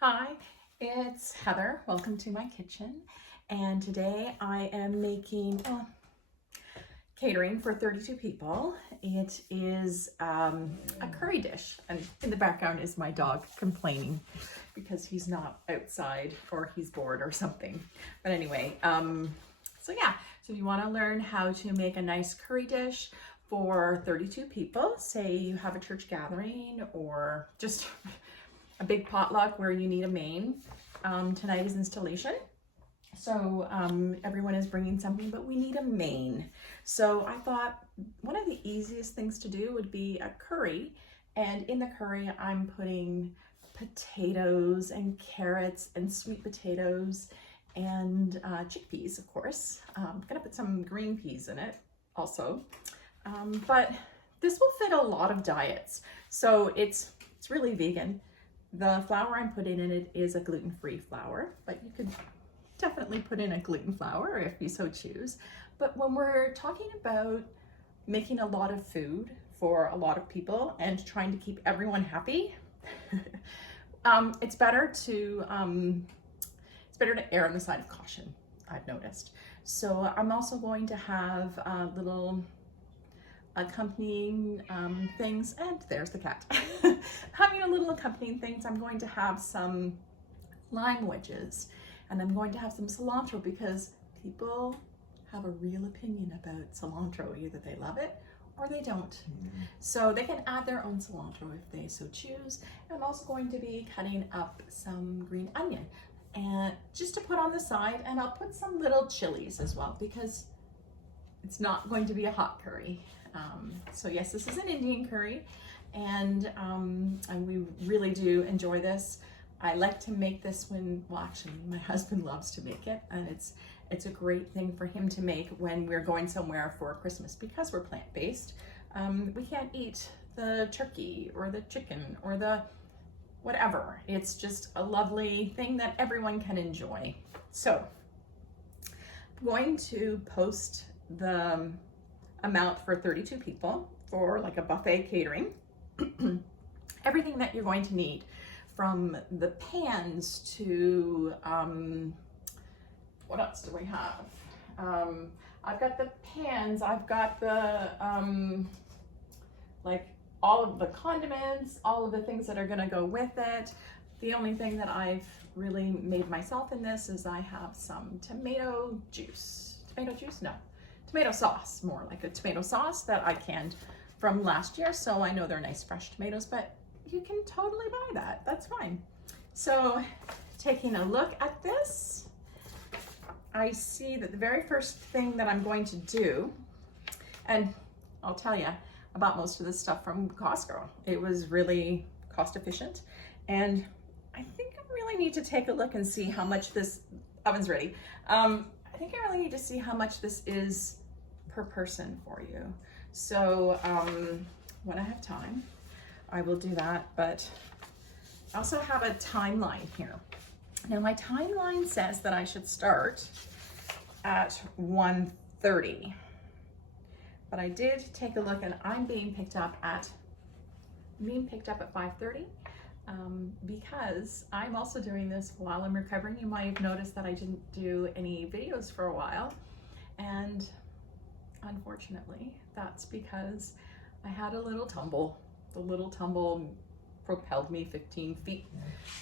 Hi, it's Heather. Welcome to my kitchen. And today I am making catering for 32 people. It is a curry dish. And in the background is my dog complaining because he's not outside or he's bored or something. But anyway, so if you want to learn how to make a nice curry dish for 32 people, say you have a church gathering or just a big potluck where you need a main. Tonight is installation. So everyone is bringing something, but we need a main. So I thought one of the easiest things to do would be a curry. And in the curry, I'm putting potatoes and carrots and sweet potatoes and chickpeas, of course. I'm gonna put some green peas in it also. But this will fit a lot of diets. So it's really vegan. The flour I'm putting in it is a gluten-free flour, but you could definitely put in a gluten flour if you so choose. But when we're talking about making a lot of food for a lot of people and trying to keep everyone happy, it's better to err on the side of caution, I've noticed. So I'm also going to have little accompanying things, and there's the cat. Having a little accompanying things, I'm going to have some lime wedges and I'm going to have some cilantro because people have a real opinion about cilantro. Either they love it or they don't. So they can add their own cilantro if they so choose. I'm also going to be cutting up some green onion and just to put on the side, and I'll put some little chilies as well because it's not going to be a hot curry. So yes, this is an Indian curry, and we really do enjoy this. I like to make this well actually my husband loves to make it, and it's a great thing for him to make when we're going somewhere for Christmas because we're plant-based. We can't eat the turkey or the chicken or the whatever. It's just a lovely thing that everyone can enjoy. So I'm going to post the amount for 32 people for like a buffet catering. Everything that you're going to need, from the pans to what else do we have? I've got the pans, I've got the like all of the condiments, all of the things that are going to go with it. The only thing that I've really made myself in this is I have some tomato sauce, more like a tomato sauce that I canned from last year. So I know they're nice fresh tomatoes, but you can totally buy that. That's fine. So taking a look at this, I see that the very first thing that I'm going to do, and I'll tell you about most of this stuff from Costco. It was really cost efficient. And I think I really need to take a look and see how much this oven's ready. I think I really need to see how much this is per person for you. So when I have time, I will do that, but I also have a timeline here. Now my timeline says that I should start at 1:30, but I did take a look and I'm being picked up at 5:30. Because I'm also doing this while I'm recovering. You might have noticed that I didn't do any videos for a while, and unfortunately that's because I had a little tumble. The little tumble propelled me 15 feet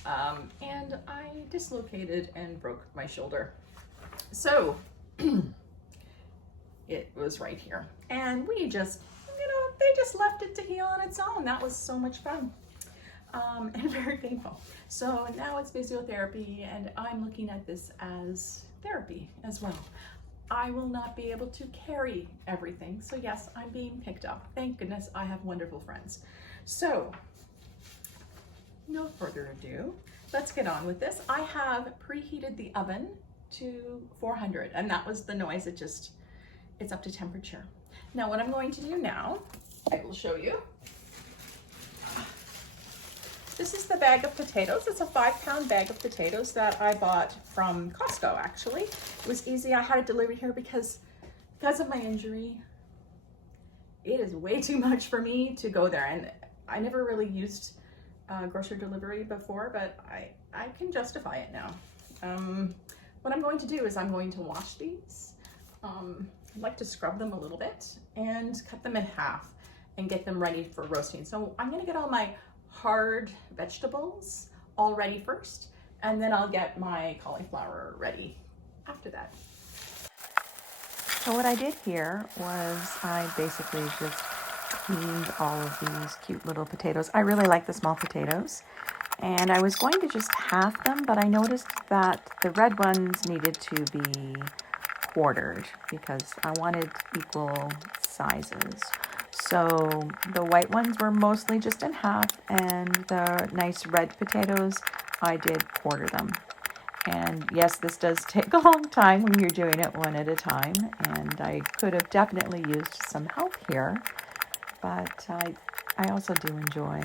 and I dislocated and broke my shoulder. So it was right here, and we just, they just left it to heal on its own. That was so much fun. And very painful. So now it's physiotherapy, and I'm looking at this as therapy as well. I will not be able to carry everything. So yes, I'm being picked up. Thank goodness I have wonderful friends. So no further ado, let's get on with this. I have preheated the oven to 400, and that was the noise. It's up to temperature. Now what I'm going to do now, I will show you. This is the bag of potatoes. It's a 5-pound bag of potatoes that I bought from Costco, actually. It was easy. I had it delivered here because of my injury. It is way too much for me to go there, and I never really used grocery delivery before, but I can justify it now. What I'm going to do is I'm going to wash these. I'd like to scrub them a little bit and cut them in half and get them ready for roasting. So I'm gonna get all my hard vegetables all ready first, and then I'll get my cauliflower ready after that. So what I did here was I basically just cleaned all of these cute little potatoes. I really like the small potatoes, and I was going to just half them, but I noticed that the red ones needed to be quartered because I wanted equal sizes. So the white ones were mostly just in half, and the nice red potatoes, I did quarter them. And yes, this does take a long time when you're doing it one at a time, and I could have definitely used some help here, but I also do enjoy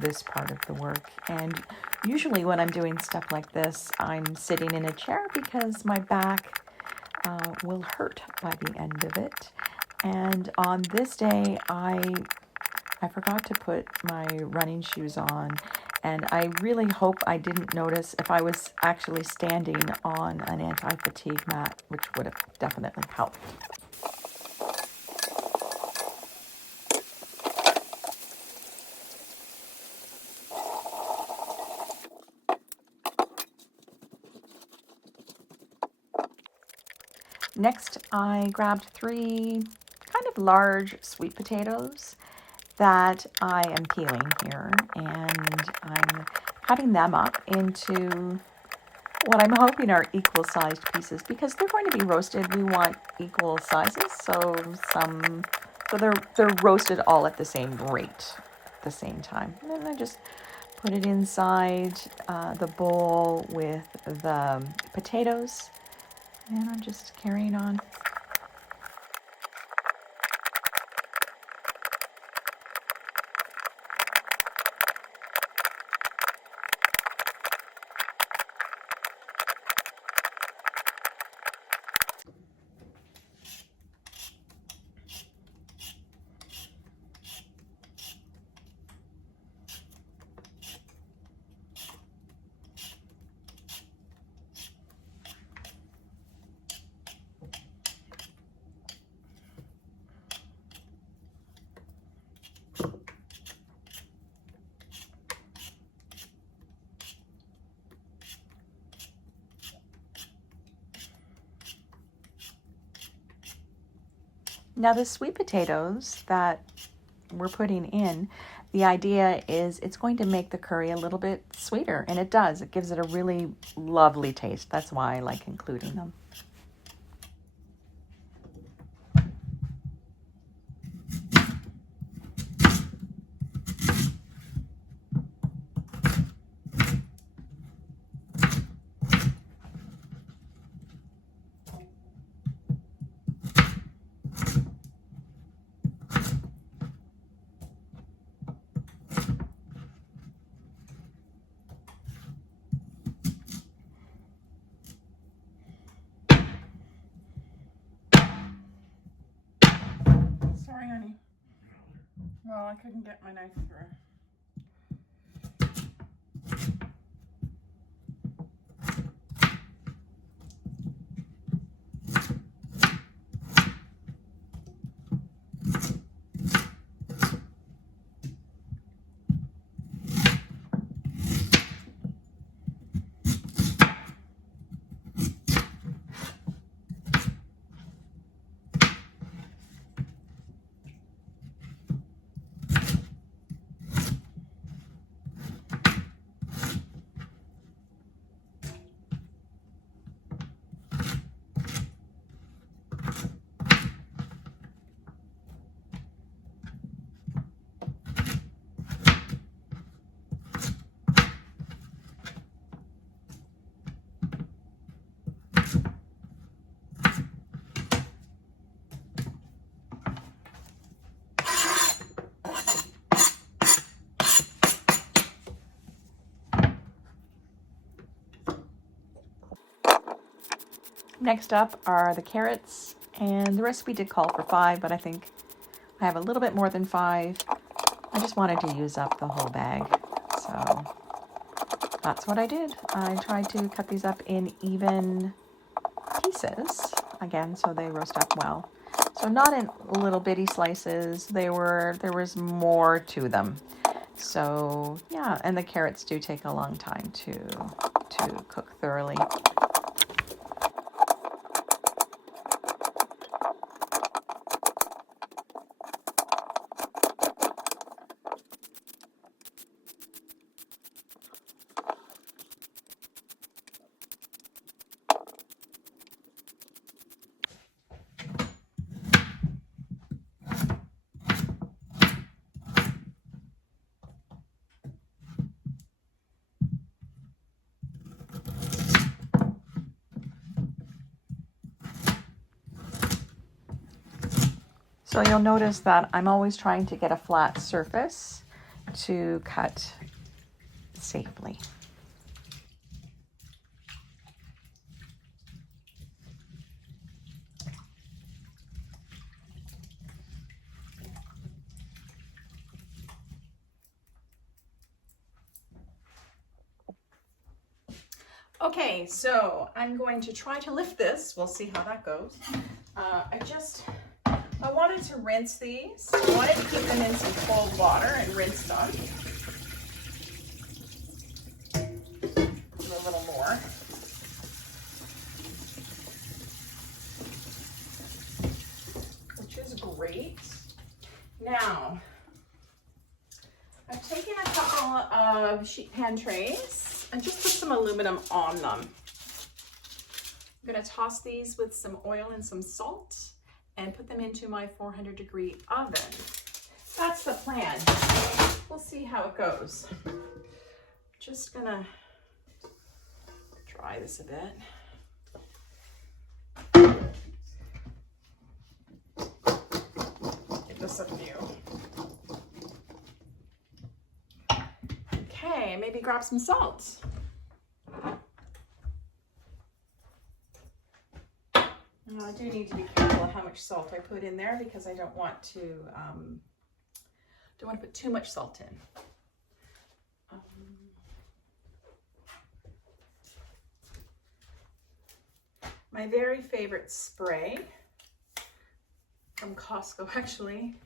this part of the work. And usually when I'm doing stuff like this, I'm sitting in a chair because my back will hurt by the end of it. And on this day, I forgot to put my running shoes on, and I really hope I didn't notice if I was actually standing on an anti-fatigue mat, which would have definitely helped. Next, I grabbed 3 kind of large sweet potatoes that I am peeling here, and I'm cutting them up into what I'm hoping are equal sized pieces because they're going to be roasted. We want equal sizes, so they're roasted all at the same rate at the same time. And then I just put it inside the bowl with the potatoes, and I'm just carrying on. Now the sweet potatoes that we're putting in, the idea is it's going to make the curry a little bit sweeter, and it does. It gives it a really lovely taste. That's why I like including them. Sorry, honey. Well, I couldn't get my knife through. Next up are the carrots, and the recipe did call for 5, but I think I have a little bit more than 5. I just wanted to use up the whole bag, So that's what I did. I tried to cut these up in even pieces, again, so they roast up well. So not in little bitty slices. There was more to them. So yeah, and the carrots do take a long time to cook thoroughly. So you'll notice that I'm always trying to get a flat surface to cut safely. Okay, so I'm going to try to lift this. We'll see how that goes. I wanted to rinse these. I wanted to keep them in some cold water and rinse them. Do a little more. Which is great. Now, I've taken a couple of sheet pan trays and just put some aluminum on them. I'm going to toss these with some oil and some salt and put them into my 400-degree oven. That's the plan. We'll see how it goes. Just gonna dry this a bit. Give this a few. Okay, maybe grab some salt. I do need to be careful of how much salt I put in there because I don't want to put too much salt in. My very favorite spray from Costco, actually.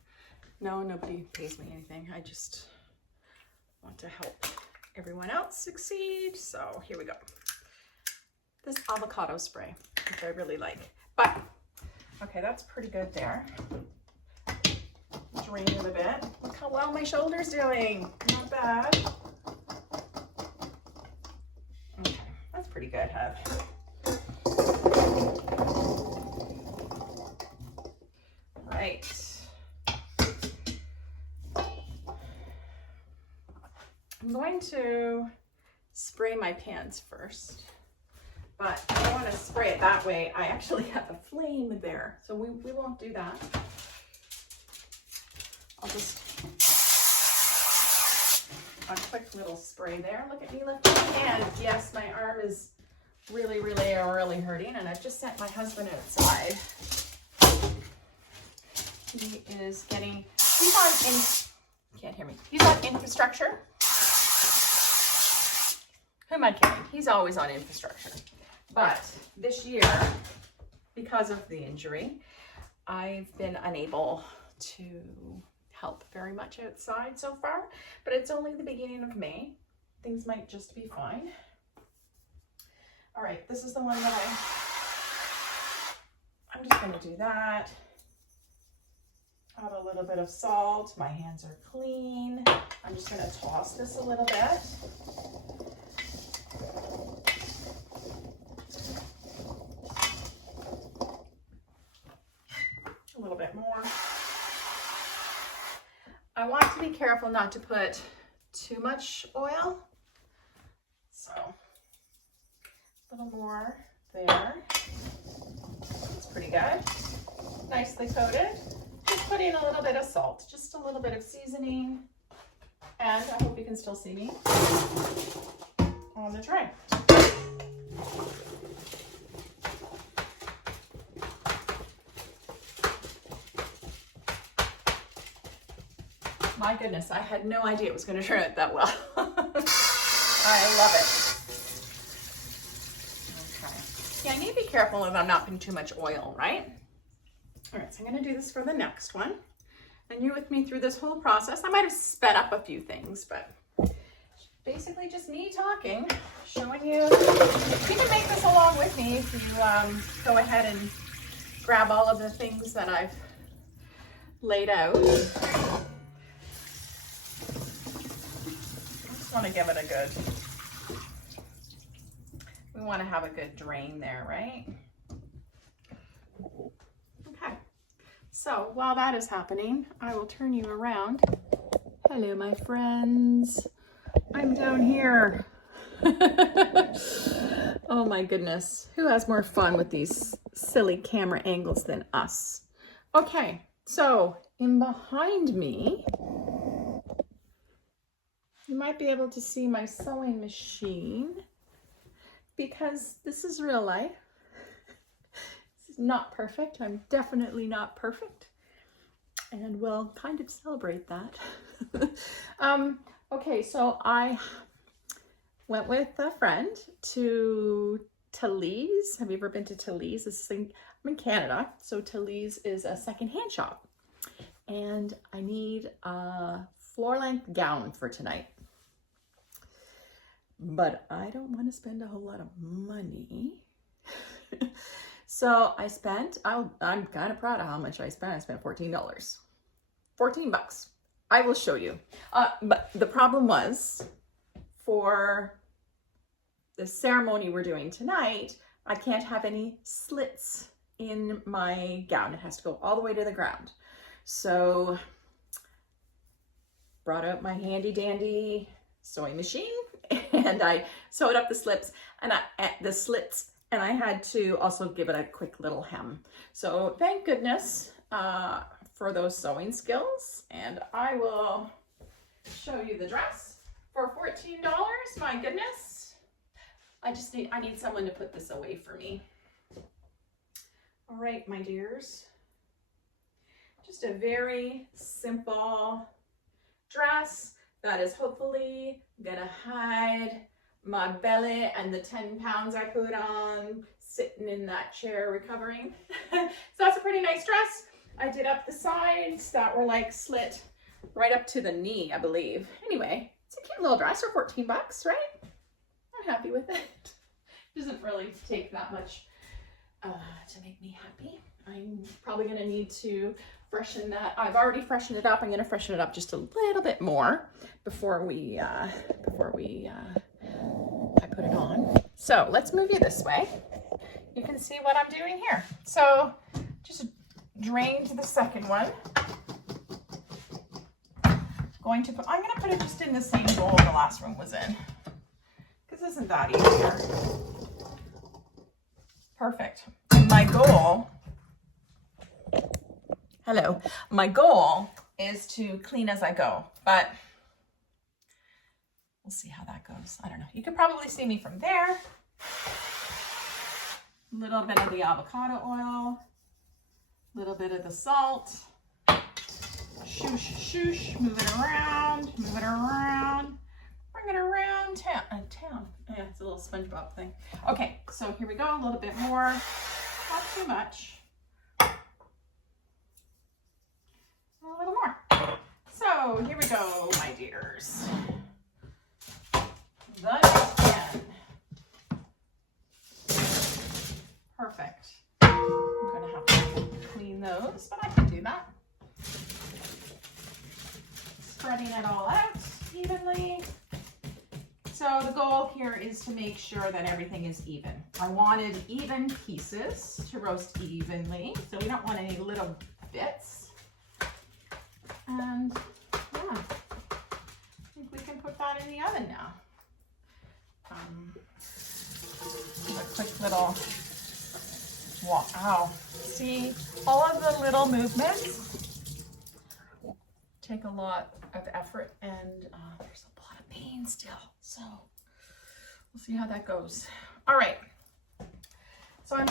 No, nobody pays me anything. I just want to help everyone else succeed. So here we go. This avocado spray, which I really like. But, okay, that's pretty good there. Drain it a bit. Look how well my shoulder's doing. Not bad. Okay, that's pretty good, huh? Right. I'm going to spray my pans first. But I don't want to spray it that way. I actually have a flame there, so we won't do that. I'll just a quick little spray there. Look at me lifting my hand. Yes, my arm is really hurting, and I've just sent my husband outside. He is getting, can't hear me. He's on infrastructure. Who am I kidding? He's always on infrastructure. But this year, because of the injury, I've been unable to help very much outside so far, but it's only the beginning of May. Things might just be fine. All right, this is the one that I'm just gonna do that. Add a little bit of salt. My hands are clean. I'm just gonna toss this a little bit. A little bit more. I want to be careful not to put too much oil. So, a little more there. It's pretty good. Nicely coated. Just put in a little bit of salt, just a little bit of seasoning. And I hope you can still see me on the tray. My goodness, I had no idea it was going to turn out that well. I love it. Okay. Yeah, I need to be careful that I'm not putting too much oil, right? All right, so I'm going to do this for the next one. And you with me through this whole process. I might have sped up a few things, but basically just me talking, showing you. You can make this along with me if you go ahead and grab all of the things that I've laid out. I just want to give it a good, we want to have a good drain there, right? Okay, so while that is happening, I will turn you around. Hello, my friends. I'm down here. Oh my goodness. Who has more fun with these silly camera angles than us? Okay, so in behind me, you might be able to see my sewing machine because this is real life. This is not perfect. I'm definitely not perfect. And we'll kind of celebrate that. Okay, so I went with a friend to Talese. Have you ever been to Talese? I'm in Canada, so Talese is a secondhand shop. And I need a floor-length gown for tonight. But I don't want to spend a whole lot of money. So I spent, I'm kind of proud of how much I spent. I spent $14. 14 bucks. I will show you. But the problem was, for the ceremony we're doing tonight, I can't have any slits in my gown. It has to go all the way to the ground. So brought out my handy dandy sewing machine and I sewed up the slits and the slits, and I had to also give it a quick little hem. So thank goodness for those sewing skills, and I will show you the dress for $14. My goodness. I need someone to put this away for me. All right, my dears. Just a very simple dress that is hopefully gonna hide my belly and the 10 pounds I put on sitting in that chair recovering. So that's a pretty nice dress. I did up the sides that were like slit right up to the knee, I believe. Anyway, it's a cute little dress for 14 bucks, right? I'm happy with it. Doesn't really take that much to make me happy. I'm probably gonna need to freshen that. I've already freshened it up. I'm gonna freshen it up just a little bit more before I put it on. So let's move you this way. You can see what I'm doing here. So just drained the second one. I'm gonna put it just in the same bowl the last one was in, because isn't that easier? Perfect. And my goal is to clean as I go, but we'll see how that goes. I don't know. You can probably see me from there. A little bit of the avocado oil, a little bit of the salt. Shoosh, shoosh, move it around, bring it around town. Yeah, it's a little SpongeBob thing. Okay, so here we go, a little bit more, not too much. A little more. So here we go, my dears. The next 10. Perfect. I'm gonna have to clean those, but I can do that. Spreading it all out evenly. So the goal here is to make sure that everything is even. I wanted even pieces to roast evenly, so we don't want any little bits. And yeah, I think we can put that in the oven now. A quick little, wow. See, all of the little movements take a lot of effort, and there's a lot of pain still, so we'll see how that goes. All right, So I'm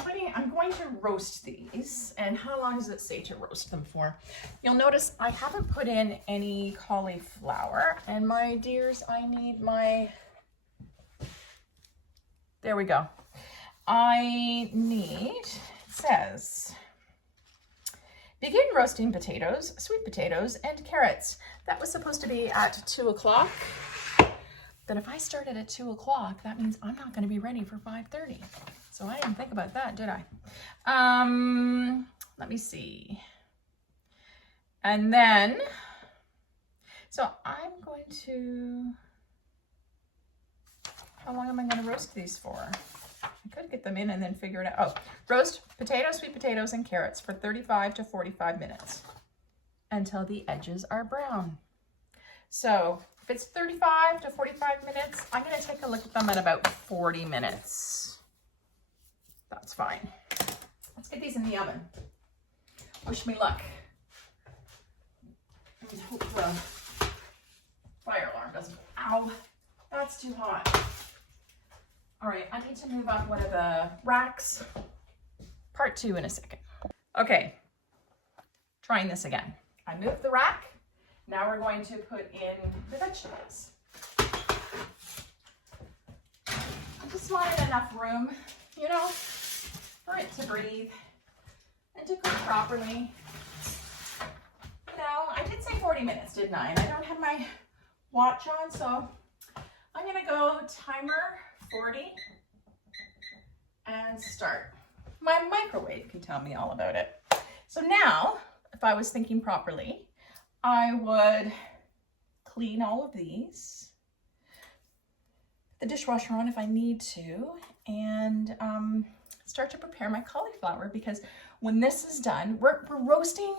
going to roast these. And how long does it say to roast them for? You'll notice I haven't put in any cauliflower. And my dears, I need my, there we go. I need, it says, begin roasting potatoes, sweet potatoes, and carrots. That was supposed to be at 2 o'clock. But if I started at 2 o'clock, that means I'm not going to be ready for 5:30. So I didn't think about that, did I? Let me see. And then, so I'm going to, how long am I going to roast these for? I could get them in and then figure it out. Oh, roast potatoes, sweet potatoes, and carrots for 35 to 45 minutes until the edges are brown. So if it's 35 to 45 minutes, I'm going to take a look at them at about 40 minutes. That's fine. Let's get these in the oven. Wish me luck. And hope the fire alarm doesn't. Ow, that's too hot. All right, I need to move up one of the racks. Part 2 in a second. Okay, trying this again. I moved the rack. Now we're going to put in the vegetables. I just wanted enough room, you know, for it to breathe and to cook properly. You know, I did say 40 minutes, didn't I? And I don't have my watch on, so I'm gonna go timer 40 and start. My microwave can tell me all about it. So now, if I was thinking properly, I would clean all of these, put the dishwasher on if I need to, and start to prepare my cauliflower, because when this is done, we're roasting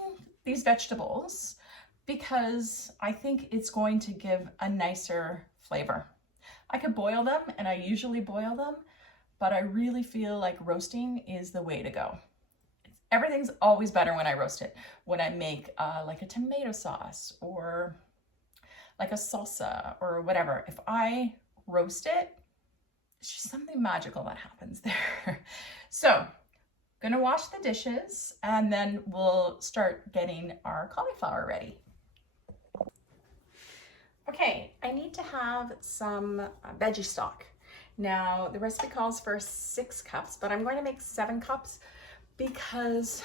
these vegetables because I think it's going to give a nicer flavor. I could boil them, and I usually boil them, but I really feel like roasting is the way to go. Everything's always better when I roast it. When I make like a tomato sauce or like a salsa or whatever, if I roast it, it's just something magical that happens there. So, gonna wash the dishes and then we'll start getting our cauliflower ready. Okay, I need to have some veggie stock. Now, the recipe calls for 6 cups, but I'm going to make 7 cups because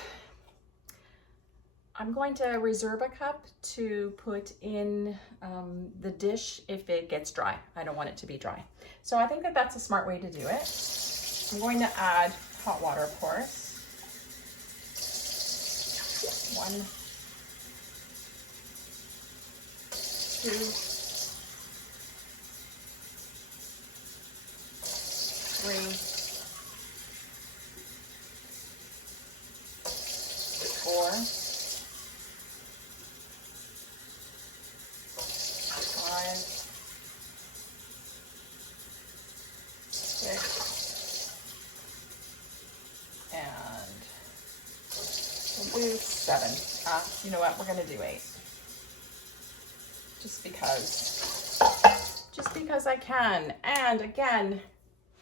I'm going to reserve a cup to put in the dish if it gets dry. I don't want it to be dry. So I think that that's a smart way to do it. I'm going to add hot water, of course. 1, 2, 3, 4, 5, 6, and we'll do 7. You know what? We're gonna do 8. Just because I can. And again,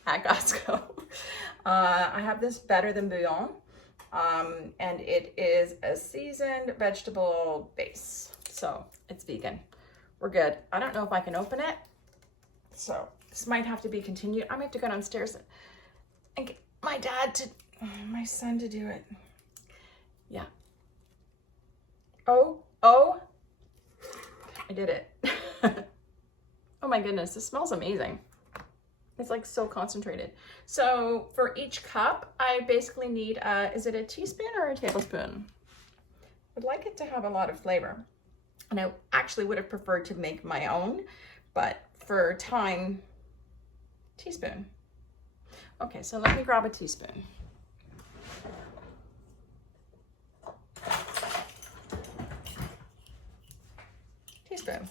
at Costco, I have this Better Than Bouillon. And it is a seasoned vegetable base. So it's vegan. We're good. I don't know if I can open it. So this might have to be continued. I might have to go downstairs and get my son to do it. Yeah. Oh, I did it. Oh my goodness, this smells amazing. It's like so concentrated. So for each cup, I basically need, is it a teaspoon or a tablespoon? I'd like it to have a lot of flavor. And I actually would have preferred to make my own, but for time, teaspoon. Okay, so let me grab a teaspoon. Teaspoon.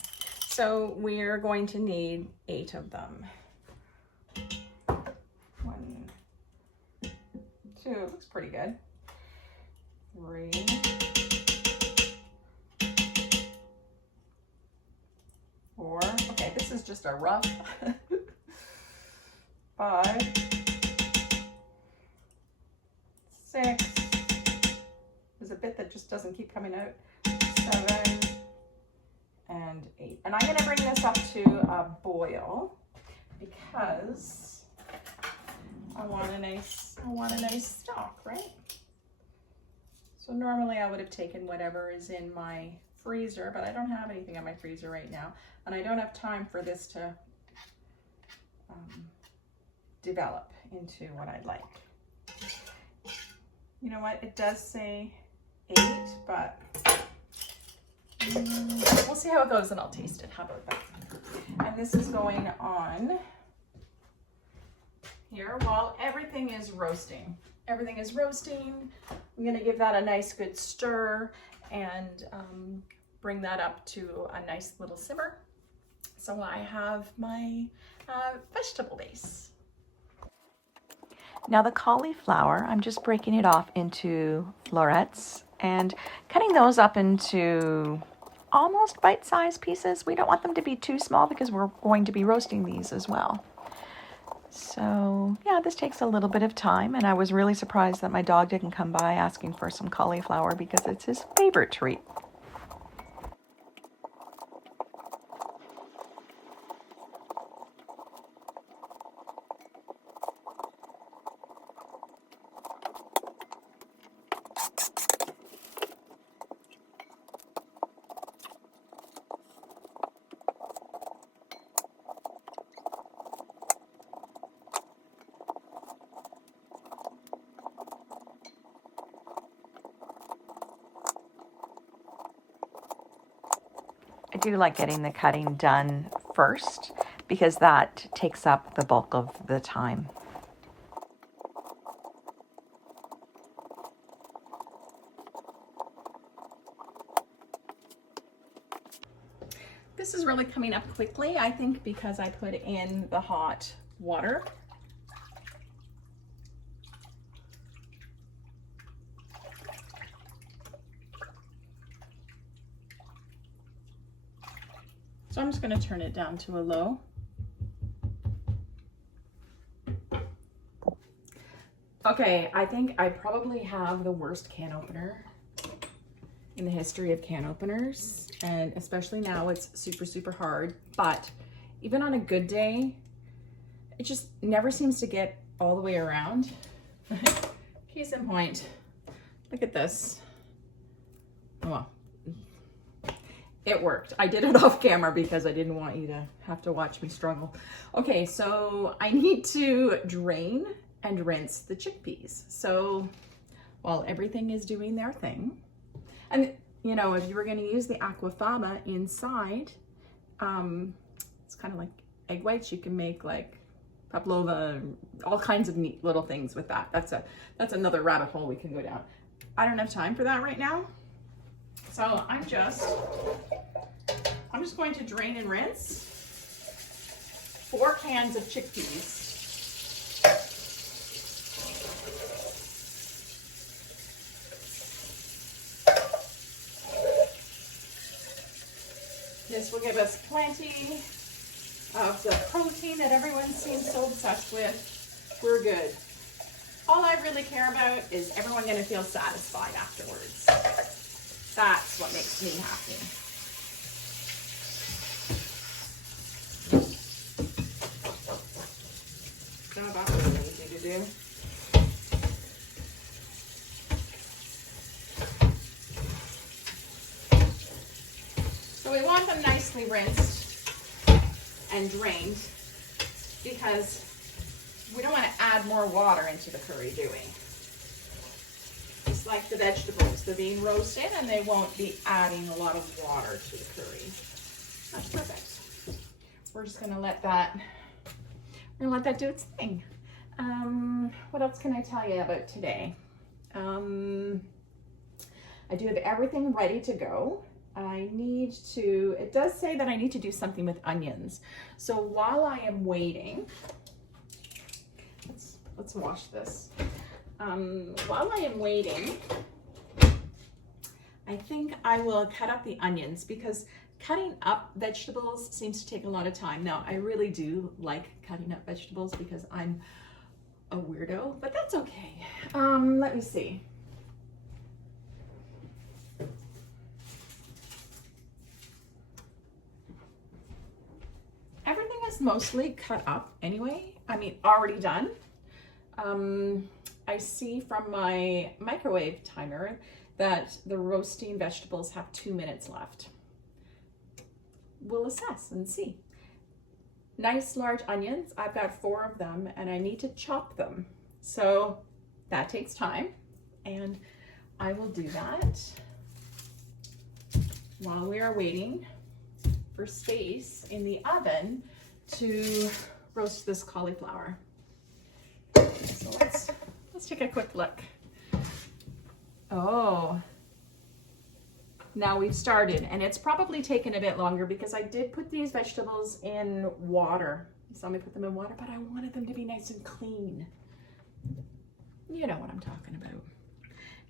So we're going to need 8 of them. 1, 2, looks pretty good. 3, 4, okay, this is just a rough. 5, 6. There's a bit that just doesn't keep coming out. 7 and 8. And I'm going to bring this up to a boil because I want a nice stock, right? So normally I would have taken whatever is in my freezer, but I don't have anything in my freezer right now, and I don't have time for this to develop into what I'd like. You know what? It does say 8, but we'll see how it goes and I'll taste it. How about that? And this is going on here while everything is roasting. Everything is roasting. I'm going to give that a nice good stir and bring that up to a nice little simmer. So I have my vegetable base. Now the cauliflower, I'm just breaking it off into florets and cutting those up into almost bite-sized pieces. We don't want them to be too small because we're going to be roasting these as well. So yeah, this takes a little bit of time, and I was really surprised that my dog didn't come by asking for some cauliflower because it's his favorite treat. I do like getting the cutting done first because that takes up the bulk of the time. This is really coming up quickly, I think, because I put in the hot water. So I'm just going to turn it down to a low. Okay, I think I probably have the worst can opener in the history of can openers, and especially now it's super, super hard, but even on a good day, it just never seems to get all the way around. Case in point, look at this. Well, it worked. I did it off camera because I didn't want you to have to watch me struggle. Okay, so I need to drain and rinse the chickpeas. So while everything is doing their thing, and you know, if you were going to use the aquafaba inside, it's kind of like egg whites. You can make like pavlova, all kinds of neat little things with that. That's another rabbit hole we can go down. I don't have time for that right now. So I'm just going to drain and rinse 4 cans of chickpeas. This will give us plenty of the protein that everyone seems so obsessed with. We're good. All I really care about is everyone going to feel satisfied afterwards. That's what makes me happy. So that's really easy to do. So we want them nicely rinsed and drained because we don't want to add more water into the curry, do we? Just like the vegetables, they're being roasted and they won't be adding a lot of water to the curry. That's perfect. We're just gonna let that do its thing. What else can I tell you about today? I do have everything ready to go. It does say that I need to do something with onions. So while I am waiting, let's wash this. While I am waiting, I think I will cut up the onions because cutting up vegetables seems to take a lot of time. Now, I really do like cutting up vegetables because I'm a weirdo, but that's okay. Let me see. Everything is mostly cut up anyway. I mean, already done. I see from my microwave timer that the roasting vegetables have 2 minutes left. We'll assess and see. Nice large onions. I've got 4 of them and I need to chop them. So that takes time and I will do that while we are waiting for space in the oven to roast this cauliflower. So let's take a quick look. Oh, now we've started, and it's probably taken a bit longer because I did put these vegetables in water. You saw me put them in water, but I wanted them to be nice and clean. You know what I'm talking about.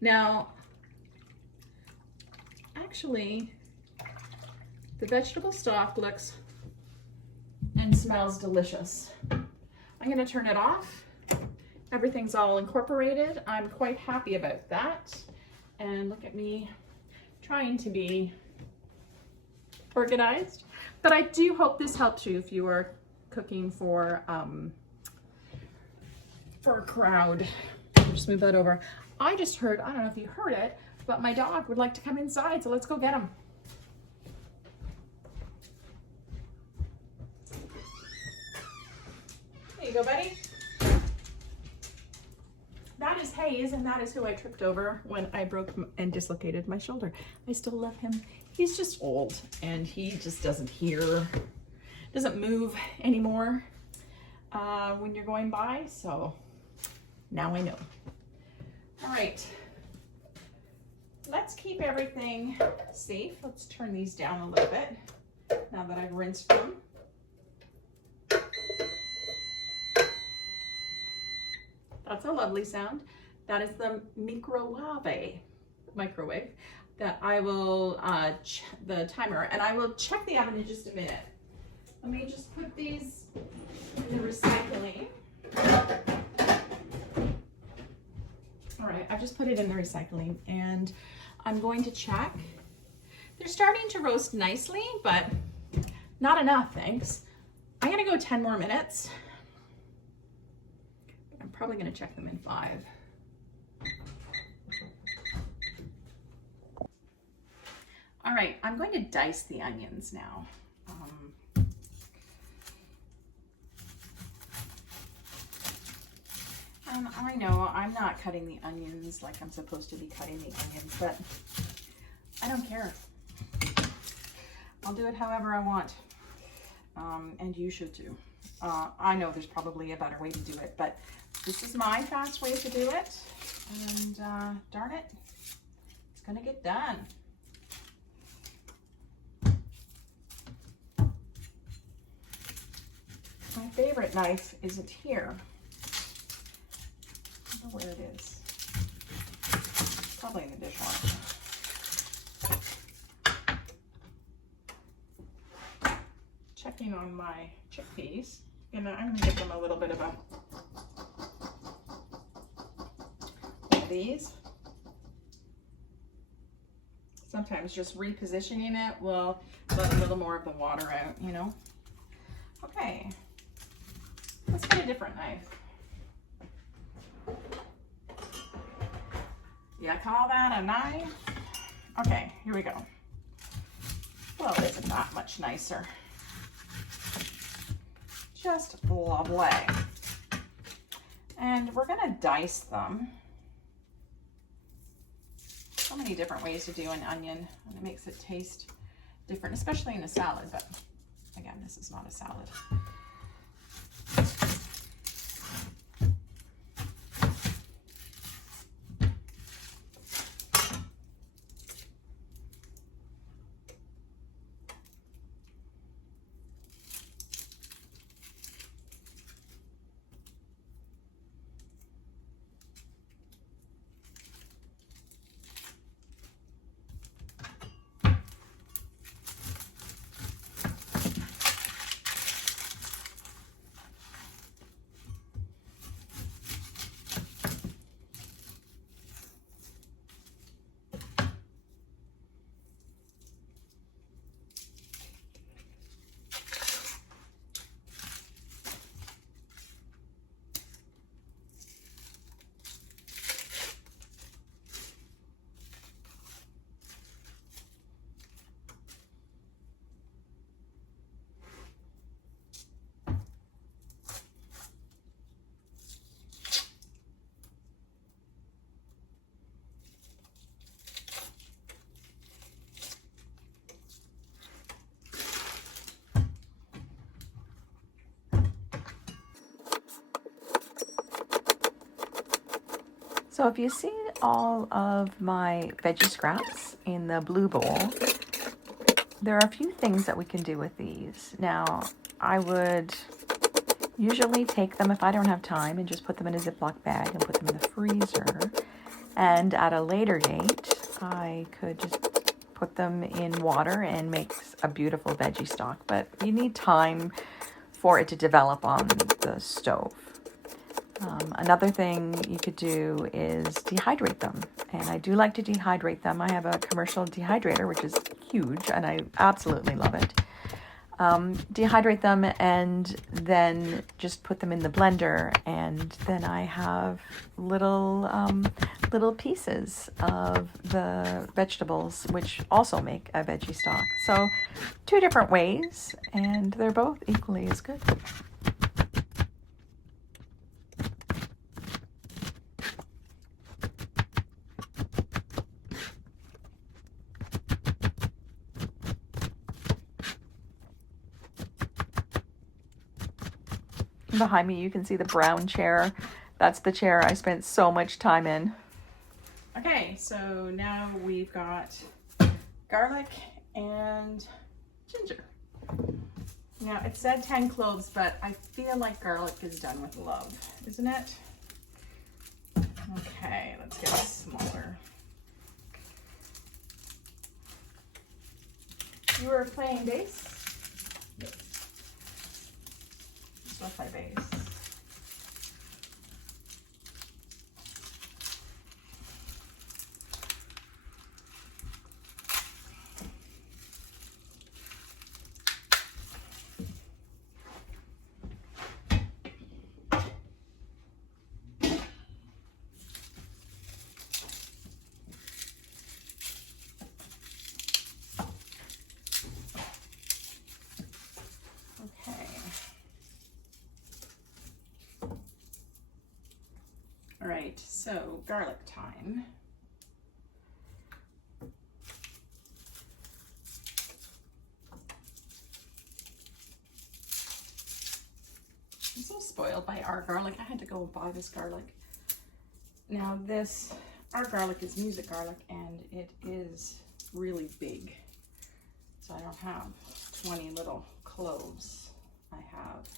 Now, actually, the vegetable stock looks and smells delicious. I'm gonna turn it off. Everything's all incorporated. I'm quite happy about that. And look at me trying to be organized. But I do hope this helps you if you are cooking for a crowd. I'll just move that over. I just heard, I don't know if you heard it, but my dog would like to come inside, so let's go get him. There you go, buddy. That is Hayes, and that is who I tripped over when I broke and dislocated my shoulder. I still love him. He's just old, and he just doesn't hear, doesn't move anymore when you're going by, so now I know. All right, let's keep everything safe. Let's turn these down a little bit now that I've rinsed them. That's a lovely sound. That is the microwave that I will, the timer, and I will check the oven in just a minute. Let me just put these in the recycling. All right, I've just put it in the recycling and I'm going to check. They're starting to roast nicely, but not enough, thanks. I'm gonna go 10 more minutes. I'm probably gonna check them in 5. All right, I'm going to dice the onions now. I know I'm not cutting the onions like I'm supposed to be cutting the onions, but I don't care. I'll do it however I want, and you should too. I know there's probably a better way to do it, but this is my fast way to do it, and darn it, it's gonna get done. My favorite knife isn't here. I don't know where it is. Probably in the dishwasher. Checking on my chickpeas. I'm gonna give them a little bit of these. Sometimes just repositioning it will let a little more of the water out, you know? Okay, let's get a different knife. You call that a knife? Okay, here we go. Well, isn't that much nicer? Just lovely. And we're gonna dice them. So many different ways to do an onion, and it makes it taste different, especially in a salad, but again, this is not a salad. So if you see all of my veggie scraps in the blue bowl, there are a few things that we can do with these. Now, I would usually take them if I don't have time and just put them in a Ziploc bag and put them in the freezer. And at a later date, I could just put them in water and make a beautiful veggie stock. But you need time for it to develop on the stove. Another thing you could do is dehydrate them. And I do like to dehydrate them. I have a commercial dehydrator, which is huge, and I absolutely love it. Dehydrate them and then just put them in the blender, and then I have little pieces of the vegetables, which also make a veggie stock. So 2 different ways, and they're both equally as good. Behind me, you can see the brown chair. That's the chair I spent so much time in. Okay, so now we've got garlic and ginger. Now, it said 10 cloves, but I feel like garlic is done with love, isn't it? Okay, let's get it smaller. You were playing bass? Yes. I'll play bass. All right, so garlic time. I'm so spoiled by our garlic. I had to go buy this garlic. Now our garlic is music garlic, and it is really big. So I don't have 20 little cloves. I have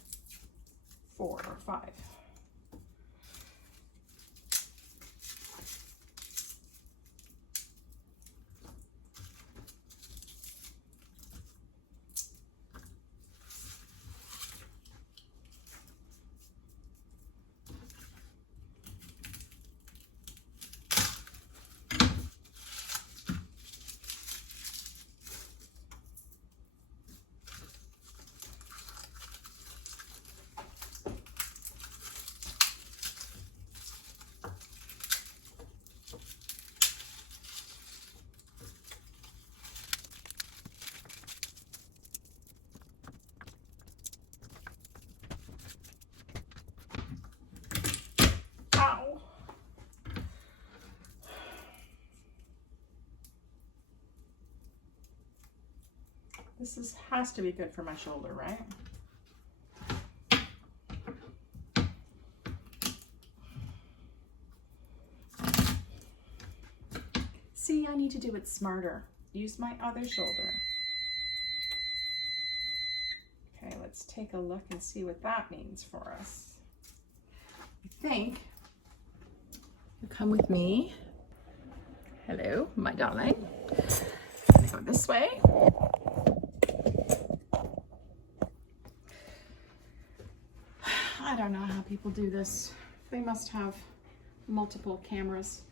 4 or 5. This has to be good for my shoulder, right? See, I need to do it smarter. Use my other shoulder. Okay, let's take a look and see what that means for us. I think you come with me. Hello, my darling. I'm gonna go this way. I don't know how people do this. They must have multiple cameras.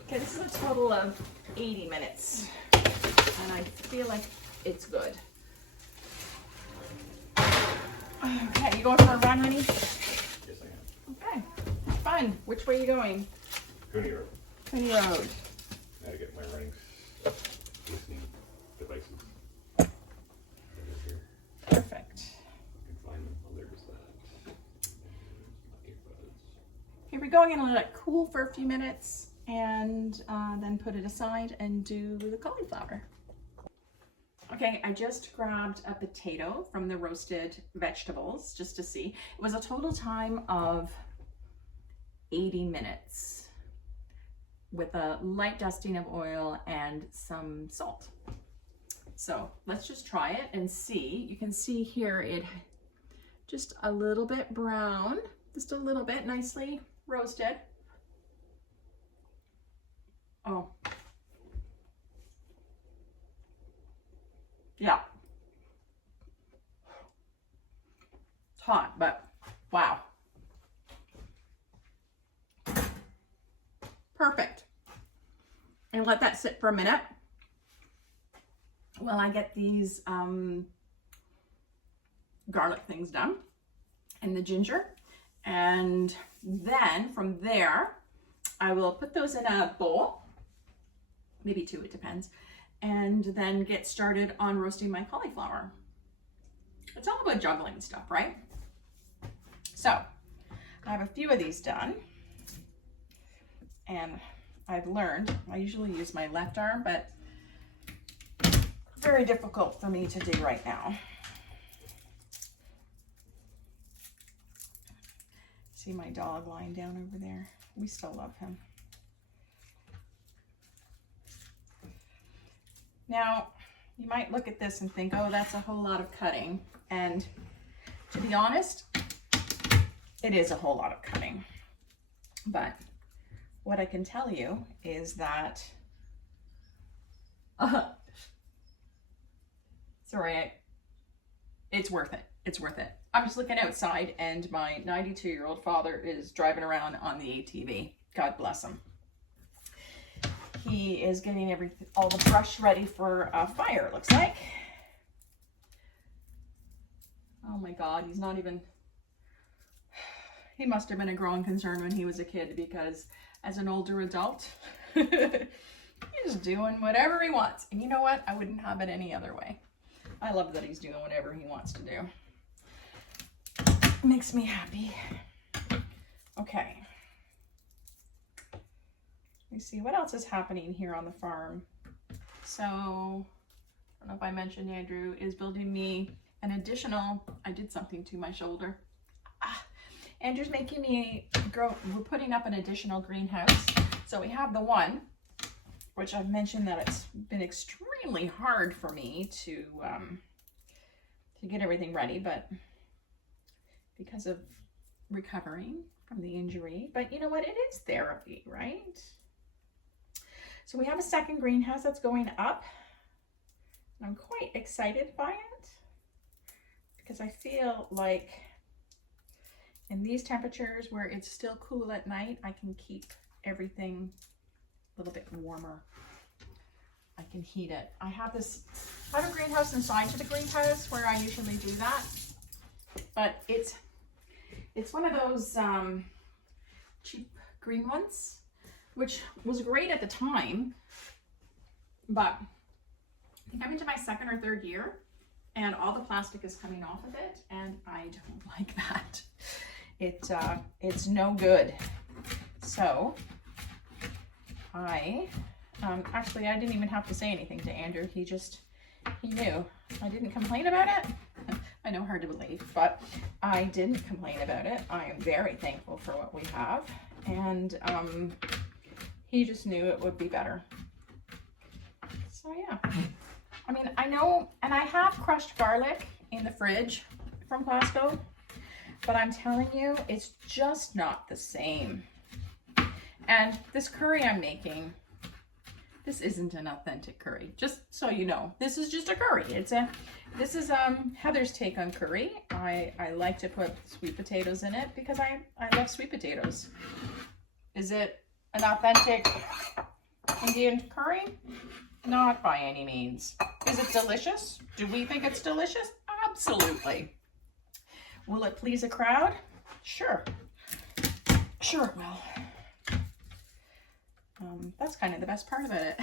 Okay, this is a total of 80 minutes, and I feel like it's good. Okay, you going for a run, honey? Yes, I am. Okay, fun. Which way are you going? Cooney Road. Cooney Road. I gotta get my running listening devices. Right here. Perfect. I can find them. Oh, there's that. My earbuds. Okay, we're going to let it cool for a few minutes, and then put it aside and do the cauliflower. Okay, I just grabbed a potato from the roasted vegetables just to see. It was a total time of 80 minutes with a light dusting of oil and some salt. So let's just try it and see. You can see here it just a little bit brown, just a little bit, nicely roasted. Oh, yeah. It's hot, but wow. Perfect. And let that sit for a minute while I get these garlic things done and the ginger. And then from there, I will put those in a bowl, maybe two, it depends, and then get started on roasting my cauliflower. It's all about juggling stuff, right? So I have a few of these done, and I've learned, I usually use my left arm, but very difficult for me to do right now. See my dog lying down over there? We still love him. Now, you might look at this and think, oh, that's a whole lot of cutting. And to be honest, it is a whole lot of cutting. But what I can tell you is that, it's worth it. It's worth it. I'm just looking outside and my 92-year-old father is driving around on the ATV. God bless him. He is getting all the brush ready for a fire, it looks like. Oh my God, he's not even, he must have been a growing concern when he was a kid, because as an older adult, he's doing whatever he wants. And you know what? I wouldn't have it any other way. I love that he's doing whatever he wants to do. Makes me happy. Okay. Let me see what else is happening here on the farm. So, I don't know if I mentioned Andrew is building me an additional, I did something to my shoulder. Andrew's making me we're putting up an additional greenhouse. So we have the one, which I've mentioned that it's been extremely hard for me to get everything ready, but because of recovering from the injury. But you know what? It is therapy, right? So we have a second greenhouse that's going up. And I'm quite excited by it because I feel like in these temperatures where it's still cool at night, I can keep everything a little bit warmer. I can heat it. I have a greenhouse inside to the greenhouse where I usually do that, but it's one of those cheap green ones, which was great at the time, but I think I'm into my second or third year and all the plastic is coming off of it, and I don't like that. It's no good. So actually, I didn't even have to say anything to Andrew. He knew. I didn't complain about it. I know, hard to believe, but I didn't complain about it. I am very thankful for what we have. And he just knew it would be better. So yeah. I mean, I know, and I have crushed garlic in the fridge from Costco, but I'm telling you, it's just not the same. And this curry I'm making, this isn't an authentic curry, just so you know. This is just a curry. This is Heather's take on curry. I like to put sweet potatoes in it because I love sweet potatoes. Is it an authentic Indian curry? Not by any means. Is it delicious? Do we think it's delicious? Absolutely. Will it please a crowd? Sure. Sure it will. That's kind of the best part about it.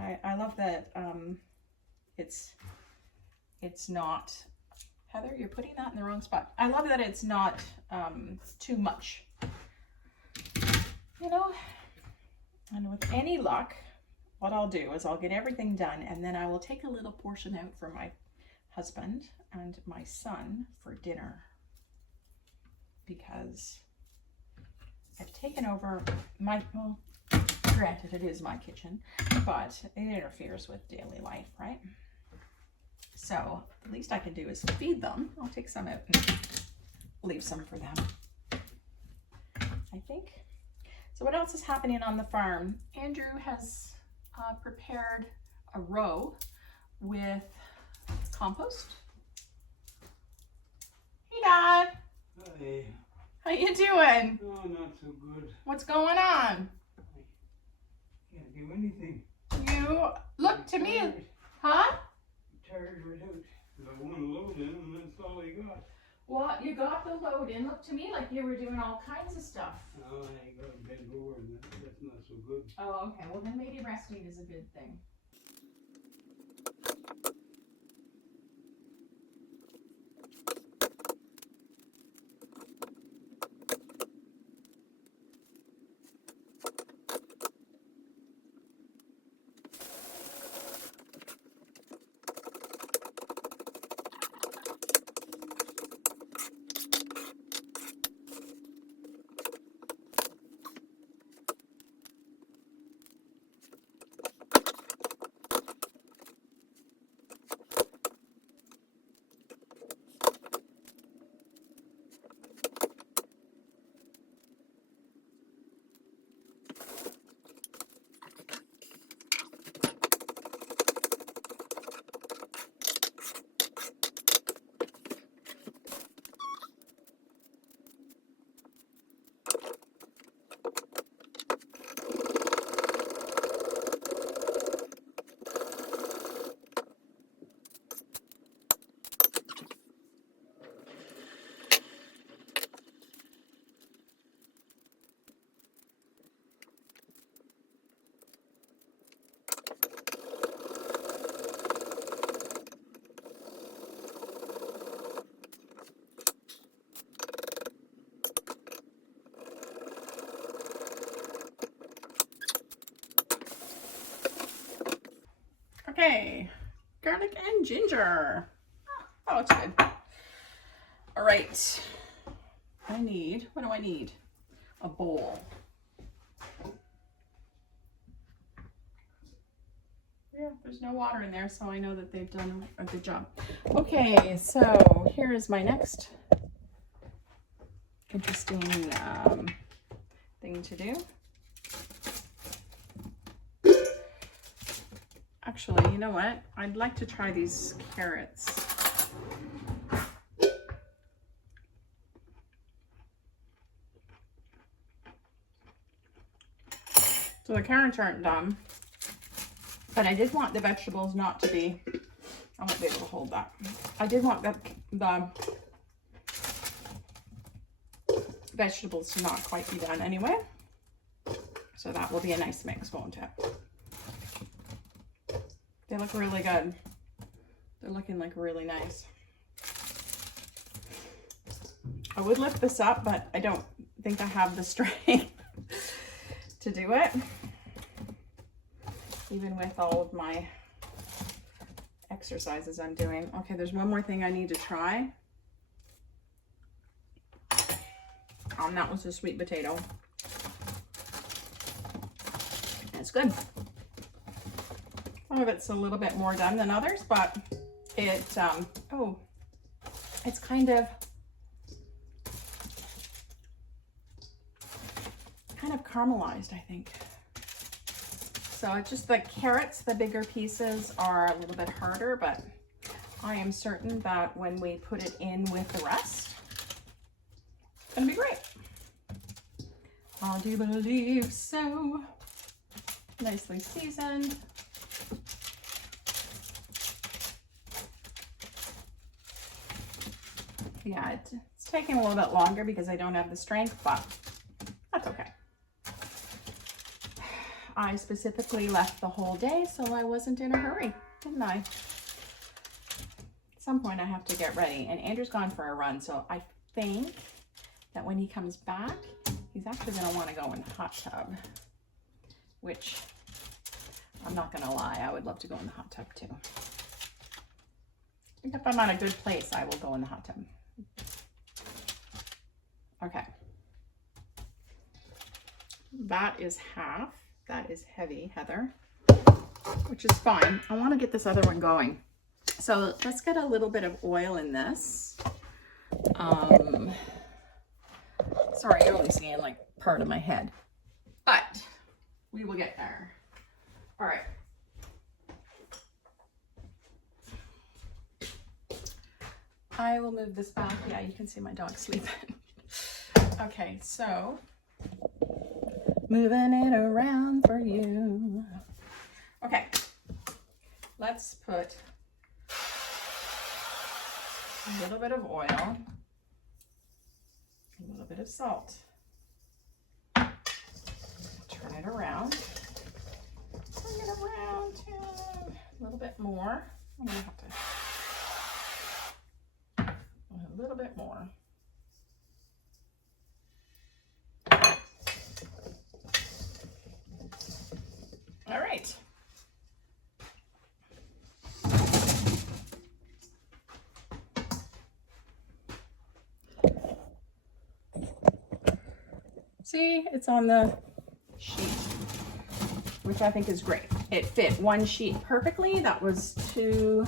I love that it's not, Heather, you're putting that in the wrong spot. I love that it's not too much. You know, and with any luck, what I'll do is I'll get everything done, and then I will take a little portion out for my husband and my son for dinner, because I've taken over my, well, granted it is my kitchen, but it interferes with daily life, right? So the least I can do is feed them. I'll take some out and leave some for them, I think. So what else is happening on the farm? Andrew has prepared a row with compost. Hey, Dad. Hey. How you doing? Oh, not so good. What's going on? Can't do anything. You look to me, huh? Tired without the one load in, and that's all he got. Well, you got the load in. Look to me like you were doing all kinds of stuff. Oh, I ain't got a bed over, and that's not so good. Oh, okay. Well, then maybe resting is a good thing. Okay, garlic and ginger. Oh, it's good. All right, I need, what do I need? A bowl. Yeah, there's no water in there, so I know that they've done a good job. Okay, so here is my next interesting thing to do. Actually, you know what? I'd like to try these carrots. So the carrots aren't done, but I did want the vegetables not to be, I won't be able to hold that. I did want the vegetables to not quite be done anyway. So that will be a nice mix, won't it? They look really good. They're looking like really nice. I would lift this up, but I don't think I have the strength to do it. Even with all of my exercises I'm doing. Okay, there's one more thing I need to try. That was a sweet potato. And it's good. Some of it's a little bit more done than others, but it, oh, it's kind of caramelized, I think. So it's just the carrots, the bigger pieces are a little bit harder, but I am certain that when we put it in with the rest, it's gonna be great. I do believe so. Nicely seasoned. Yeah, it's taking a little bit longer because I don't have the strength, but that's okay. I specifically left the whole day, so I wasn't in a hurry, didn't I? At some point I have to get ready, and Andrew's gone for a run, so I think that when he comes back, he's actually gonna wanna go in the hot tub, which I'm not gonna lie, I would love to go in the hot tub too. I think if I'm at a good place, I will go in the hot tub. Okay. that is half. That is heavy, Heather, which is fine. I want to get this other one going. So let's get a little bit of oil in this. Sorry, you're only seeing like part of my head, but we will get there. All right. I will move this back. Yeah, you can see my dog sleeping. Okay, so moving it around for you. Okay, let's put a little bit of oil, a little bit of salt. Turn it around. Bring it around to a little bit more. I'm gonna have to a little bit more. All right. See, it's on the sheet, which I think is great. It fit one sheet perfectly. That was 2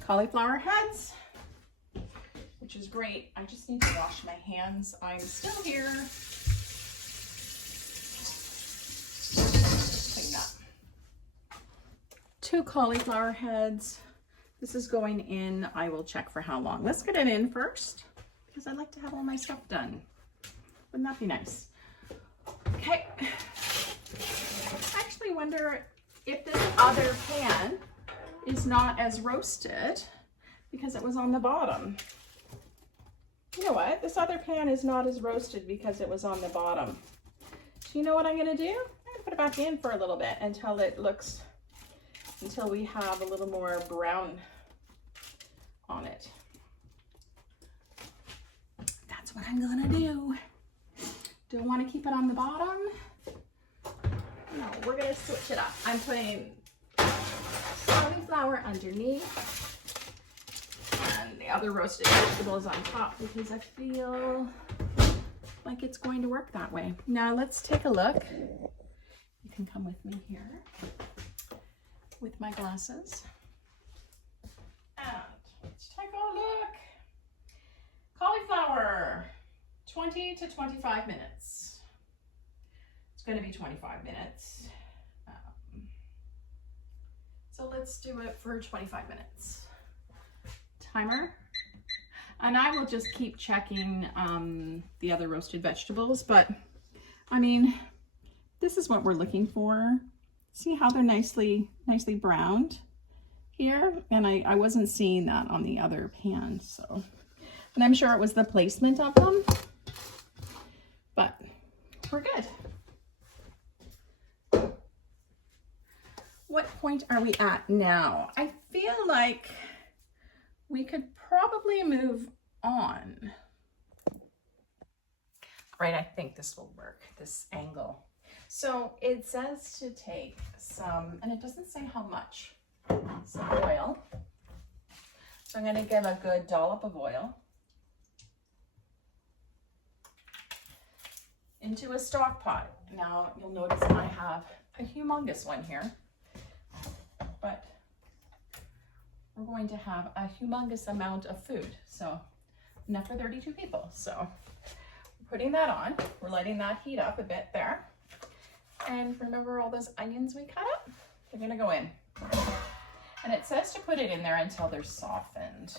cauliflower heads, which is great. I just need to wash my hands. I'm still here. Clean up. 2 cauliflower heads. This is going in. I will check for how long. Let's get it in first because I'd like to have all my stuff done. Wouldn't that be nice? Okay. I actually wonder if this other pan is not as roasted because it was on the bottom. You know what? This other pan is not as roasted because it was on the bottom. So you know what I'm gonna do? I'm gonna put it back in for a little bit until we have a little more brown on it. That's what I'm gonna do. Do I want to keep it on the bottom? No, we're gonna switch it up. I'm putting cauliflower underneath and the other roasted vegetables on top because I feel like it's going to work that way. Now let's take a look. You can come with me here with my glasses. And let's take a look. Cauliflower, 20 to 25 minutes. It's going to be 25 minutes. So let's do it for 25 minutes. Timer. And I will just keep checking the other roasted vegetables, but I mean, this is what we're looking for. See how they're nicely browned here? And I wasn't seeing that on the other pan, so. And I'm sure it was the placement of them, but we're good. What point are we at now? I feel like we could probably move on. Right, I think this will work, this angle. So it says to take some, and it doesn't say how much, some oil. So I'm gonna give a good dollop of oil into a stock pot. Now you'll notice I have a humongous one here, but we're going to have a humongous amount of food. So enough for 32 people. So we're putting that on. We're letting that heat up a bit there. And remember all those onions we cut up? They're gonna go in. And it says to put it in there until they're softened.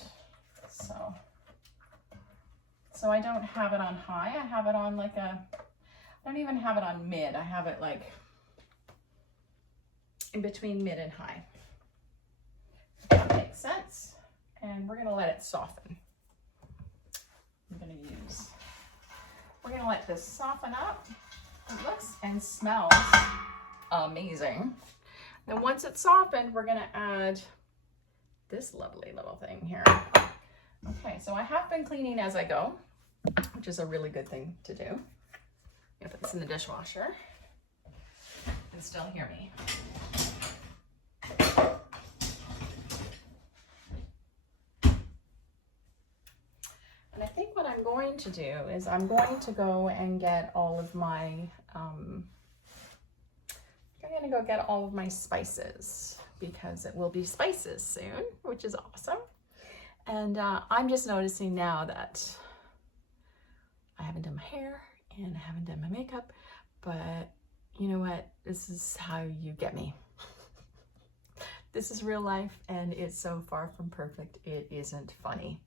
So I don't have it on high. I have it on like I don't even have it on mid. I have it like in between mid and high. That makes sense. And we're gonna let it soften. We're gonna let this soften up. It looks and smells amazing. And once it's softened, we're gonna add this lovely little thing here. Okay, so I have been cleaning as I go, which is a really good thing to do. I'm gonna put this in the dishwasher and still hear me. And I think what I'm going to do is I'm going to go and get all of my, I'm going to go get all of my spices because it will be spices soon, which is awesome. And I'm just noticing now that I haven't done my hair and I haven't done my makeup, but you know what? This is how you get me. This is real life and it's so far from perfect. It isn't funny.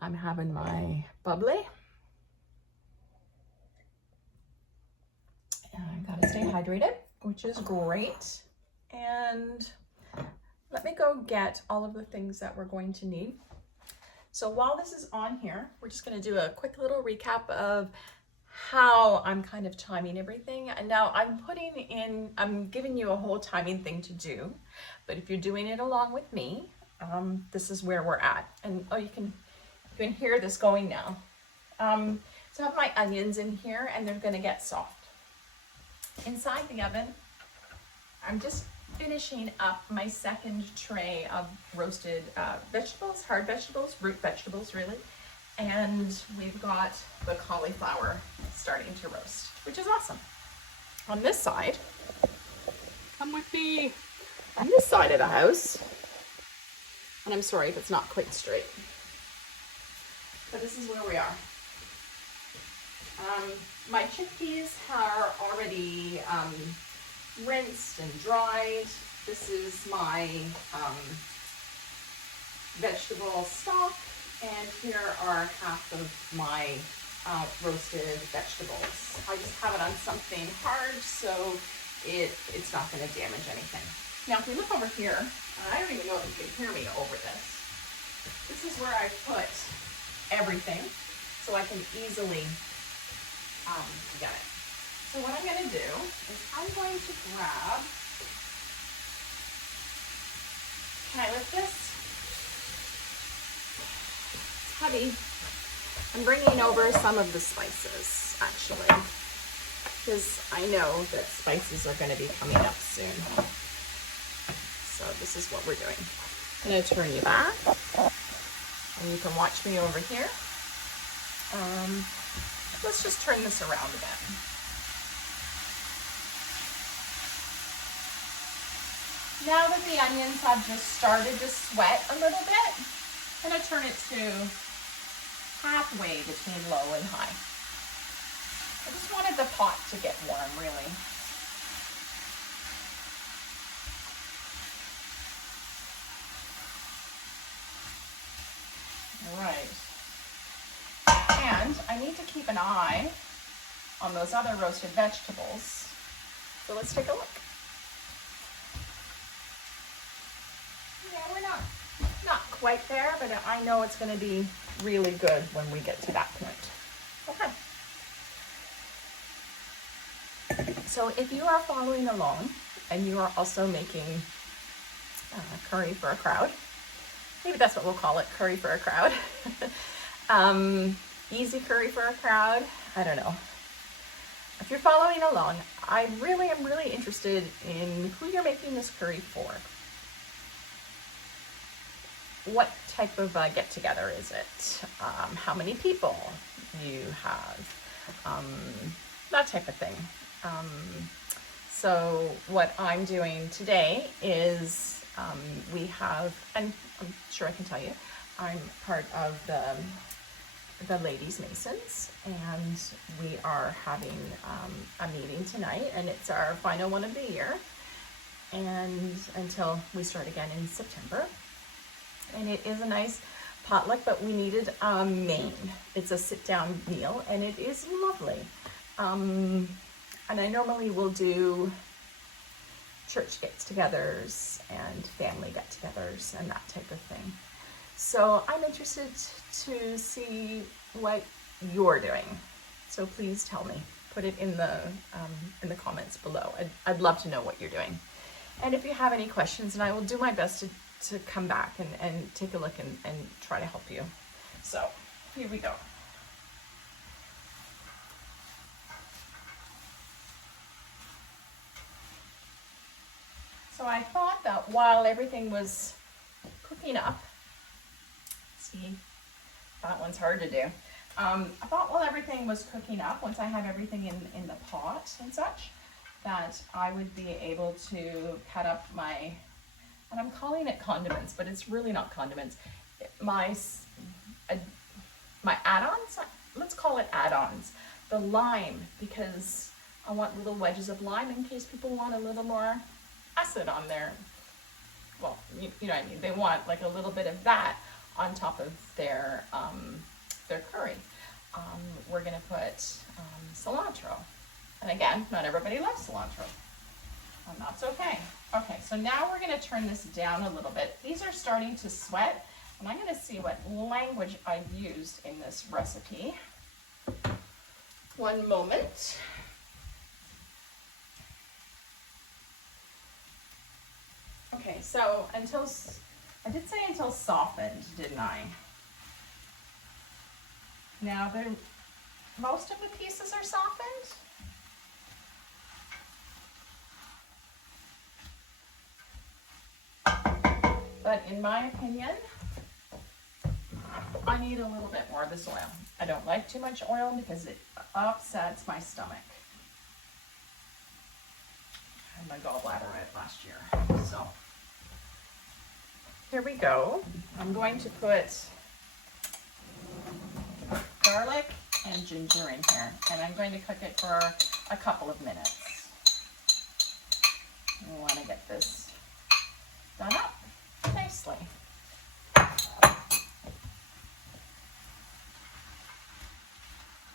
I'm having my bubbly. And I gotta stay hydrated, which is great. And let me go get all of the things that we're going to need. So while this is on here, we're just gonna do a quick little recap of how I'm kind of timing everything. And now I'm giving you a whole timing thing to do, but if you're doing it along with me, this is where we're at. And oh, you can hear this going now. So I have my onions in here and they're gonna get soft. Inside the oven, I'm just finishing up my second tray of roasted vegetables, hard vegetables, root vegetables really. And we've got the cauliflower starting to roast, which is awesome. On this side, come with me. On this side of the house, and I'm sorry if it's not quite straight, but this is where we are. My chickpeas are already rinsed and dried. This is my vegetable stock. And here are half of my roasted vegetables. I just have it on something hard so it's not going to damage anything. Now if we look over here, I don't even know if you can hear me over this. This is where I put everything so I can easily get it. So what I'm going to do is I'm going to grab, can I lift this? Heavy. I'm bringing over some of the spices actually because I know that spices are going to be coming up soon. So this is what we're doing. I'm going to turn you back and you can watch me over here. Let's just turn this around a bit. Now that the onions have just started to sweat a little bit, I'm going to turn it to halfway between low and high. I just wanted the pot to get warm, really. All right. And I need to keep an eye on those other roasted vegetables. So let's take a look. Yeah, we're not quite there, but I know it's going to be really good when we get to that point. Okay. So if you are following along and you are also making curry for a crowd, maybe that's what we'll call it, curry for a crowd. Easy curry for a crowd, I don't know. If you're following along, I am really interested in who you're making this curry for. What type of get-together is it? How many people you have? That type of thing. So what I'm doing today is we have, and I'm sure I can tell you, I'm part of the Ladies Masons, and we are having a meeting tonight, and it's our final one of the year, and until we start again in September. And it is a nice potluck, but we needed a main. It's a sit-down meal, and it is lovely. And I normally will do church get-togethers and family get-togethers and that type of thing. So I'm interested to see what you're doing. So please tell me. Put it in the comments below. I'd love to know what you're doing. And if you have any questions, and I will do my best to come back and take a look and try to help you. So here we go. So I thought that while everything was cooking up, see, that one's hard to do. I thought while everything was cooking up, once I have everything in the pot and such, that I would be able to cut up my, and I'm calling it condiments, but it's really not condiments, my add-ons, let's call it add-ons. The lime, because I want little wedges of lime in case people want a little more acid on their, well, you know what I mean, they want like a little bit of that on top of their curry. We're gonna put cilantro. And again, not everybody loves cilantro. And that's okay. Okay, so now we're gonna turn this down a little bit. These are starting to sweat, and I'm gonna see what language I've used in this recipe. One moment. Okay, so I did say until softened, didn't I? Now, most of the pieces are softened. But in my opinion, I need a little bit more of this oil. I don't like too much oil because it upsets my stomach. I had my gallbladder right last year, so. Here we go. I'm going to put garlic and ginger in here, and I'm going to cook it for a couple of minutes. We want to get this done up nicely.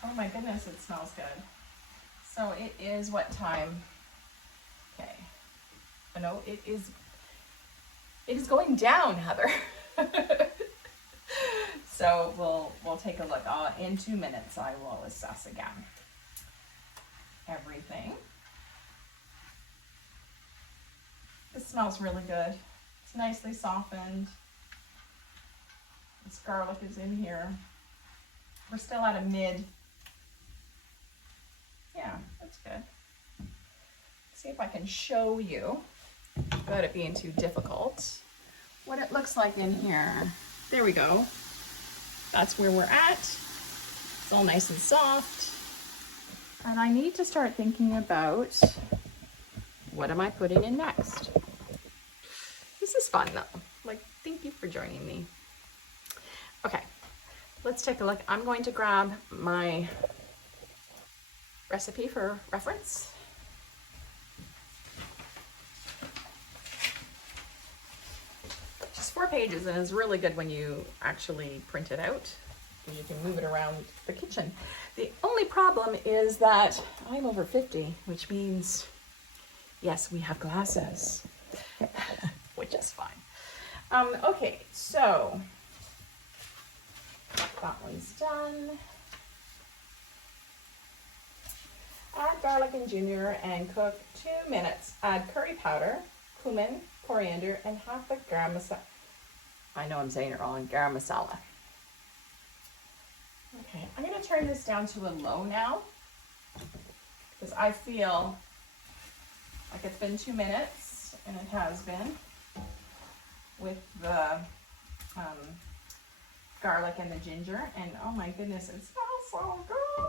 Oh my goodness, it smells good. So it is what time? Okay. I know it is going down, Heather. So we'll take a look. In 2 minutes, I will assess again everything. This smells really good. It's nicely softened. This garlic is in here. We're still at a mid. Yeah, that's good. See if I can show you, without it being too difficult, what it looks like in here. There we go. That's where we're at. It's all nice and soft. And I need to start thinking about, what am I putting in next? This is fun though. Like, thank you for joining me. Okay, let's take a look. I'm going to grab my recipe for reference. Just 4 pages, and it's really good when you actually print it out and you can move it around the kitchen. The only problem is that I'm over 50, which means, yes, we have glasses, which is fine. Okay, so that one's done. Add garlic and ginger and cook 2 minutes. Add curry powder, cumin, coriander, and half a garam masala. I know I'm saying it wrong, garam masala. Okay, I'm gonna turn this down to a low now because I feel like it's been 2 minutes, and it has been, with the garlic and the ginger, and oh my goodness, it smells so good.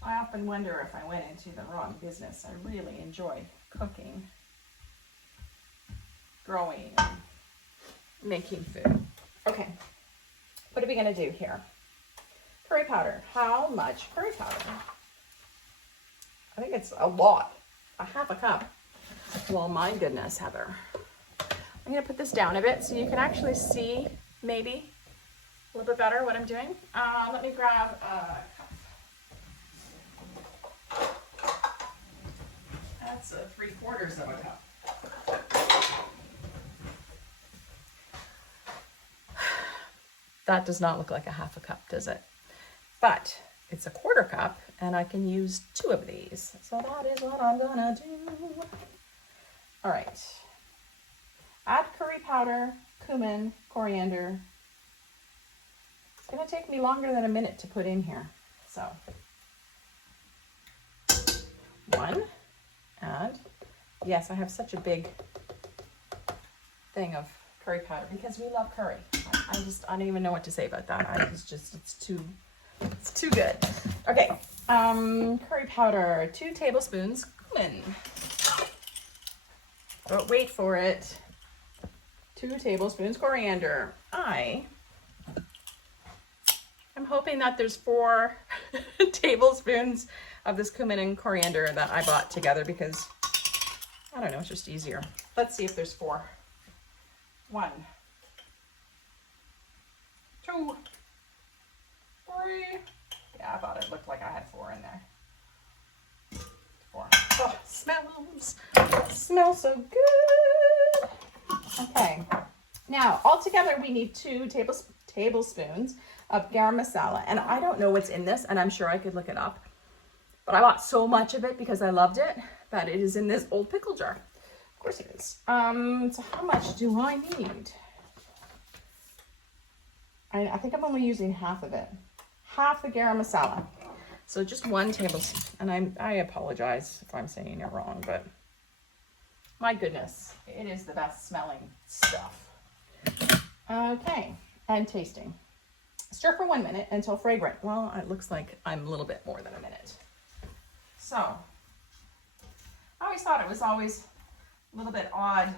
I often wonder if I went into the wrong business. I really enjoy cooking, growing, and making food. Okay, what are we gonna do here? Curry powder. How much curry powder? I think it's a lot. A half a cup. Well, my goodness, Heather. I'm gonna put this down a bit so you can actually see maybe a little bit better what I'm doing. Let me grab a cup. That's 3/4 of a cup. That does not look like a half a cup, does it? But it's a 1/4 cup, and I can use 2 of these. So that is what I'm gonna do. All right. Add curry powder, cumin, coriander. It's gonna take me longer than a minute to put in here. So 1, and yes, I have such a big thing of curry powder because we love curry. I don't even know what to say about that. It's too good. Okay, curry powder, 2 tablespoons cumin. But wait for it. 2 tablespoons coriander. I'm hoping that there's 4 tablespoons of this cumin and coriander that I bought together because, I don't know, it's just easier. Let's see if there's 4. 1, 2, 3. Yeah, I thought it looked like I had 4 in there. 4. Oh, smells so good. Okay. Now, altogether, we need 2 tablespoons of garam masala. And I don't know what's in this, and I'm sure I could look it up. But I bought so much of it because I loved it that it is in this old pickle jar. Of course it is. So how much do I need? I think I'm only using half of it. Half the garam masala. So just 1 tablespoon. And I apologize if I'm saying it wrong, but my goodness, it is the best smelling stuff. Okay, and tasting. Stir for 1 minute until fragrant. Well, it looks like I'm a little bit more than a minute. So, I always thought it was always a little bit odd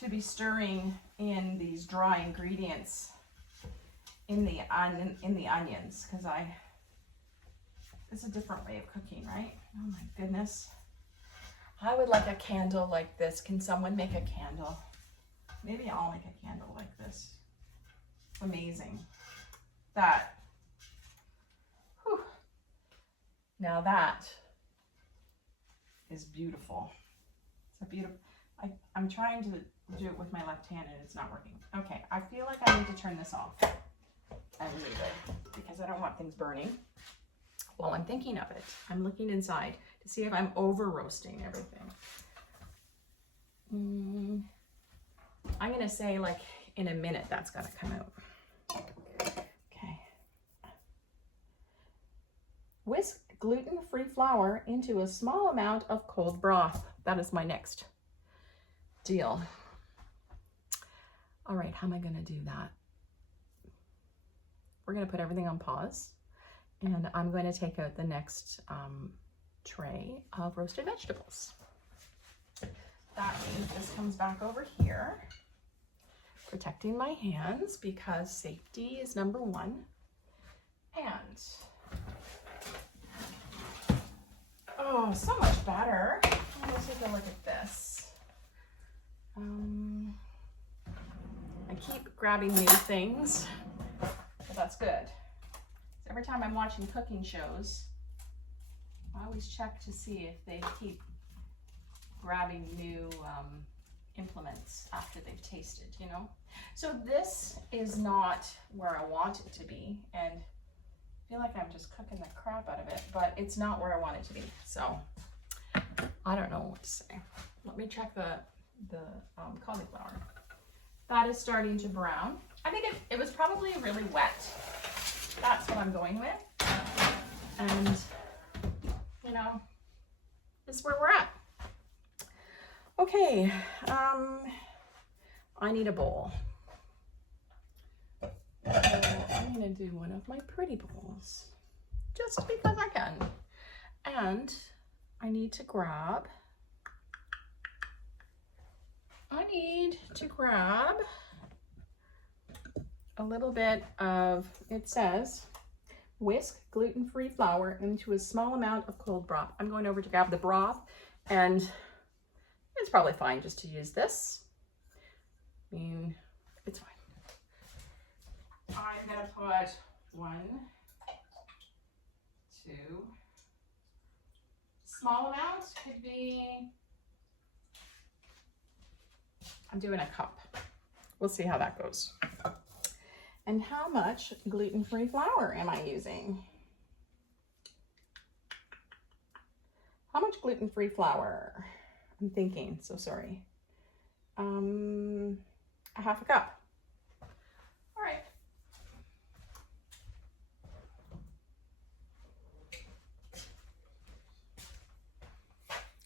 to be stirring in these dry ingredients in the onions, because it's a different way of cooking, right? Oh my goodness. I would like a candle like this. Can someone make a candle? Maybe I'll make a candle like this. Amazing. That. Whew. Now that is beautiful. It's a beautiful. I'm trying to do it with my left hand and it's not working. Okay, I feel like I need to turn this off and leave it because I don't want things burning. While I'm thinking of it, I'm looking inside to see if I'm over roasting everything. I'm gonna say like in a minute that's gotta come out. Okay. Whisk gluten-free flour into a small amount of cold broth. That is my next deal. All right, how am I gonna do that? We're gonna put everything on pause and I'm going to take out the next tray of roasted vegetables. That means this comes back over here, protecting my hands because safety is number 1. And, oh, so much better. Let's take a look at this. I keep grabbing new things, but that's good. Every time I'm watching cooking shows, I always check to see if they keep grabbing new implements after they've tasted, you know? So this is not where I want it to be, and I feel like I'm just cooking the crap out of it, but it's not where I want it to be. So I don't know what to say. Let me check the cauliflower. That is starting to brown. I think it was probably really wet. That's what I'm going with. And, you know, this is where we're at. Okay, I need a bowl. So I'm gonna do one of my pretty bowls, just because I can. And I need to grab a little bit of, it says, whisk gluten-free flour into a small amount of cold broth. I'm going over to grab the broth, and it's probably fine just to use this. I mean, it's fine. I'm gonna put 1, 2, small amount could be, I'm doing a cup. We'll see how that goes. And how much gluten-free flour am I using? How much gluten-free flour? I'm thinking, so sorry. A half a cup. All right.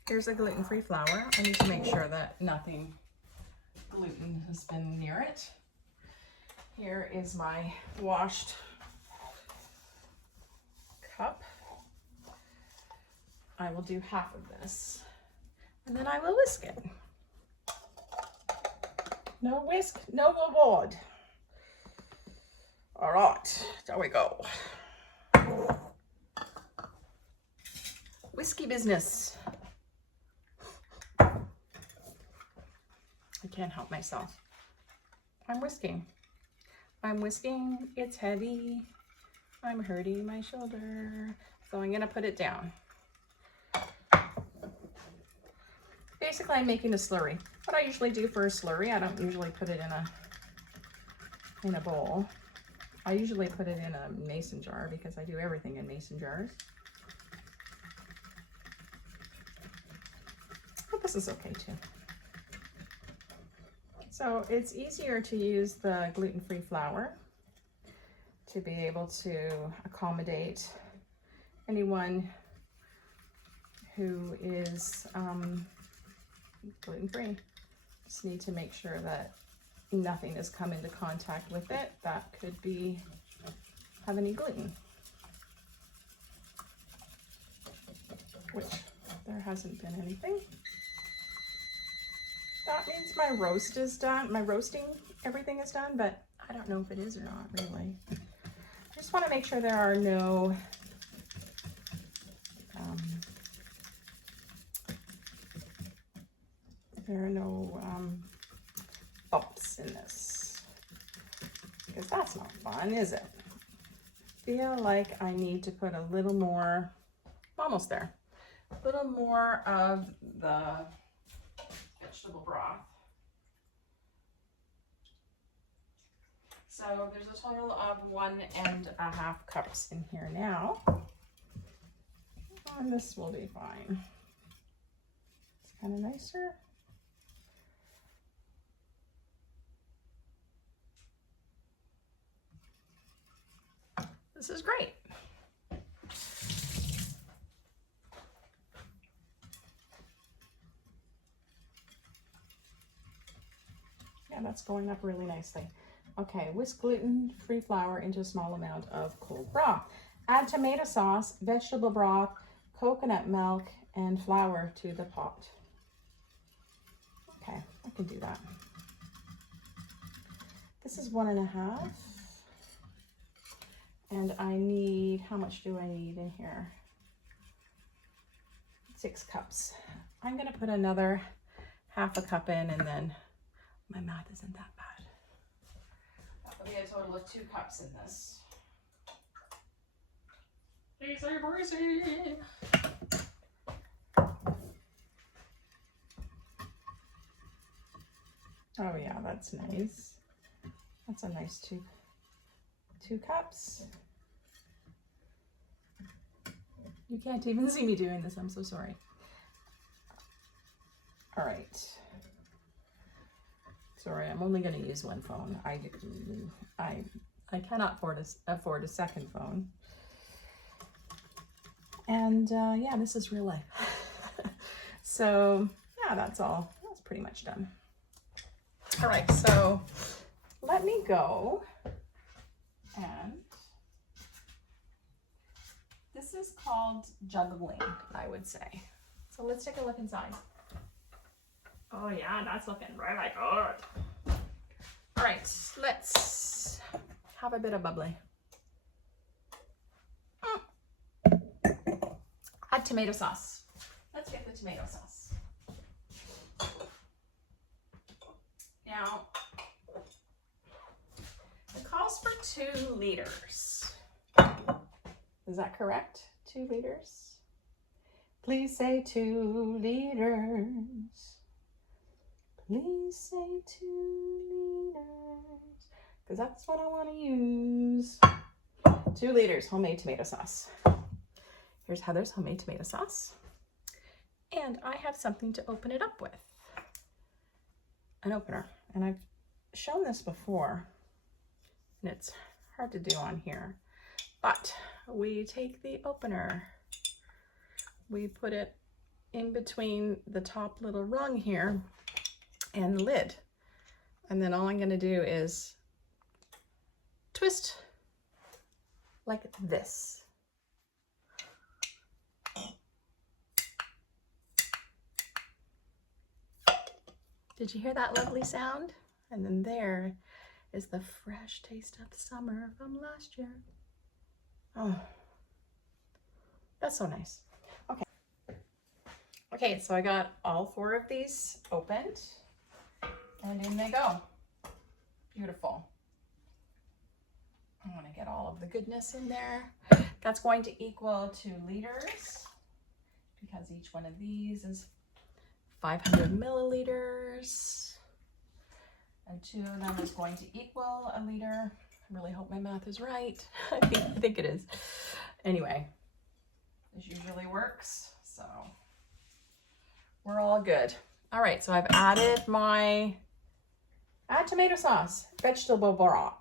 Here's the gluten-free flour. I need to make sure that nothing gluten has been near it. Here is my washed cup. I will do half of this and then I will whisk it. No whisk, no reward. All right, there we go. Whiskey business. I can't help myself. I'm whisking. I'm whisking, it's heavy. I'm hurting my shoulder. So I'm gonna put it down. Basically, I'm making a slurry. What I usually do for a slurry, I don't usually put it in a bowl. I usually put it in a mason jar because I do everything in mason jars. But this is okay too. So it's easier to use the gluten-free flour to be able to accommodate anyone who is gluten-free. Just need to make sure that nothing has come into contact with it that could have any gluten, which there hasn't been anything. That means my roast is done, my roasting, everything is done, but I don't know if it is or not really. I just want to make sure there are no bumps in this, because that's not fun, is it? Feel like I need to put a little more, almost there, a little more of the vegetable broth. So there's a total of 1.5 cups in here now, and this will be fine. It's kind of nicer. This is great. Yeah, that's going up really nicely. Okay, whisk gluten-free flour into a small amount of cold broth. Add tomato sauce, vegetable broth, coconut milk, and flour to the pot. Okay, I can do that. This is 1.5. And I need, how much do I need in here? 6 cups. I'm gonna put another 1/2 cup in, and then my math isn't that bad. That will be a total of 2 cups in this. Easy breezy. Oh yeah, that's nice. That's a nice 2 cups. You can't even see me doing this, I'm so sorry. All right. Sorry, I'm only gonna use one phone. I cannot afford a second phone. And yeah, this is real life. So yeah, that's all. That's pretty much done. All right, so let me go. And this is called juggling, I would say. So let's take a look inside. Oh yeah, that's looking really good. All right, let's have a bit of bubbly. Add tomato sauce. Let's get the tomato sauce. Now, it calls for 2 liters. Is that correct? 2 liters? Please say 2 liters. Please say 2 liters. Because that's what I want to use. 2 liters homemade tomato sauce. Here's Heather's homemade tomato sauce. And I have something to open it up with. An opener. And I've shown this before. And it's hard to do on here. But we take the opener. We put it in between the top little rung here and the lid. And then all I'm gonna do is twist like this. Did you hear that lovely sound? And then there is the fresh taste of summer from last year. Oh, that's so nice. Okay. Okay, so I got all 4 of these opened and in they go. Beautiful. I want to get all of the goodness in there. That's going to equal 2 liters because each one of these is 500 milliliters. And 2 of them is going to equal a liter. I really hope my math is right. I think it is. Anyway, this usually works, so we're all good. All right, so I've added add tomato sauce, vegetable broth,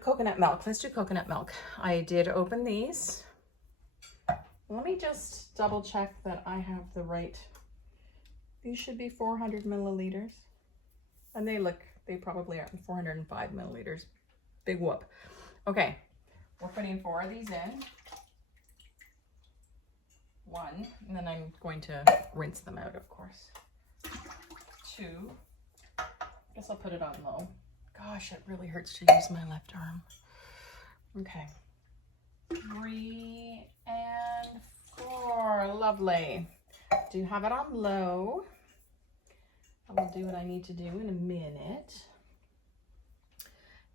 coconut milk. Let's do coconut milk. I did open these. Let me just double check that I have the right. These should be 400 milliliters. And they probably are 405 milliliters. Big whoop. Okay, we're putting 4 of these in. 1, and then I'm going to rinse them out, of course. 2, guess I'll put it on low. Gosh, it really hurts to use my left arm. Okay. 3 and 4, lovely. Do have it on low. I will do what I need to do in a minute.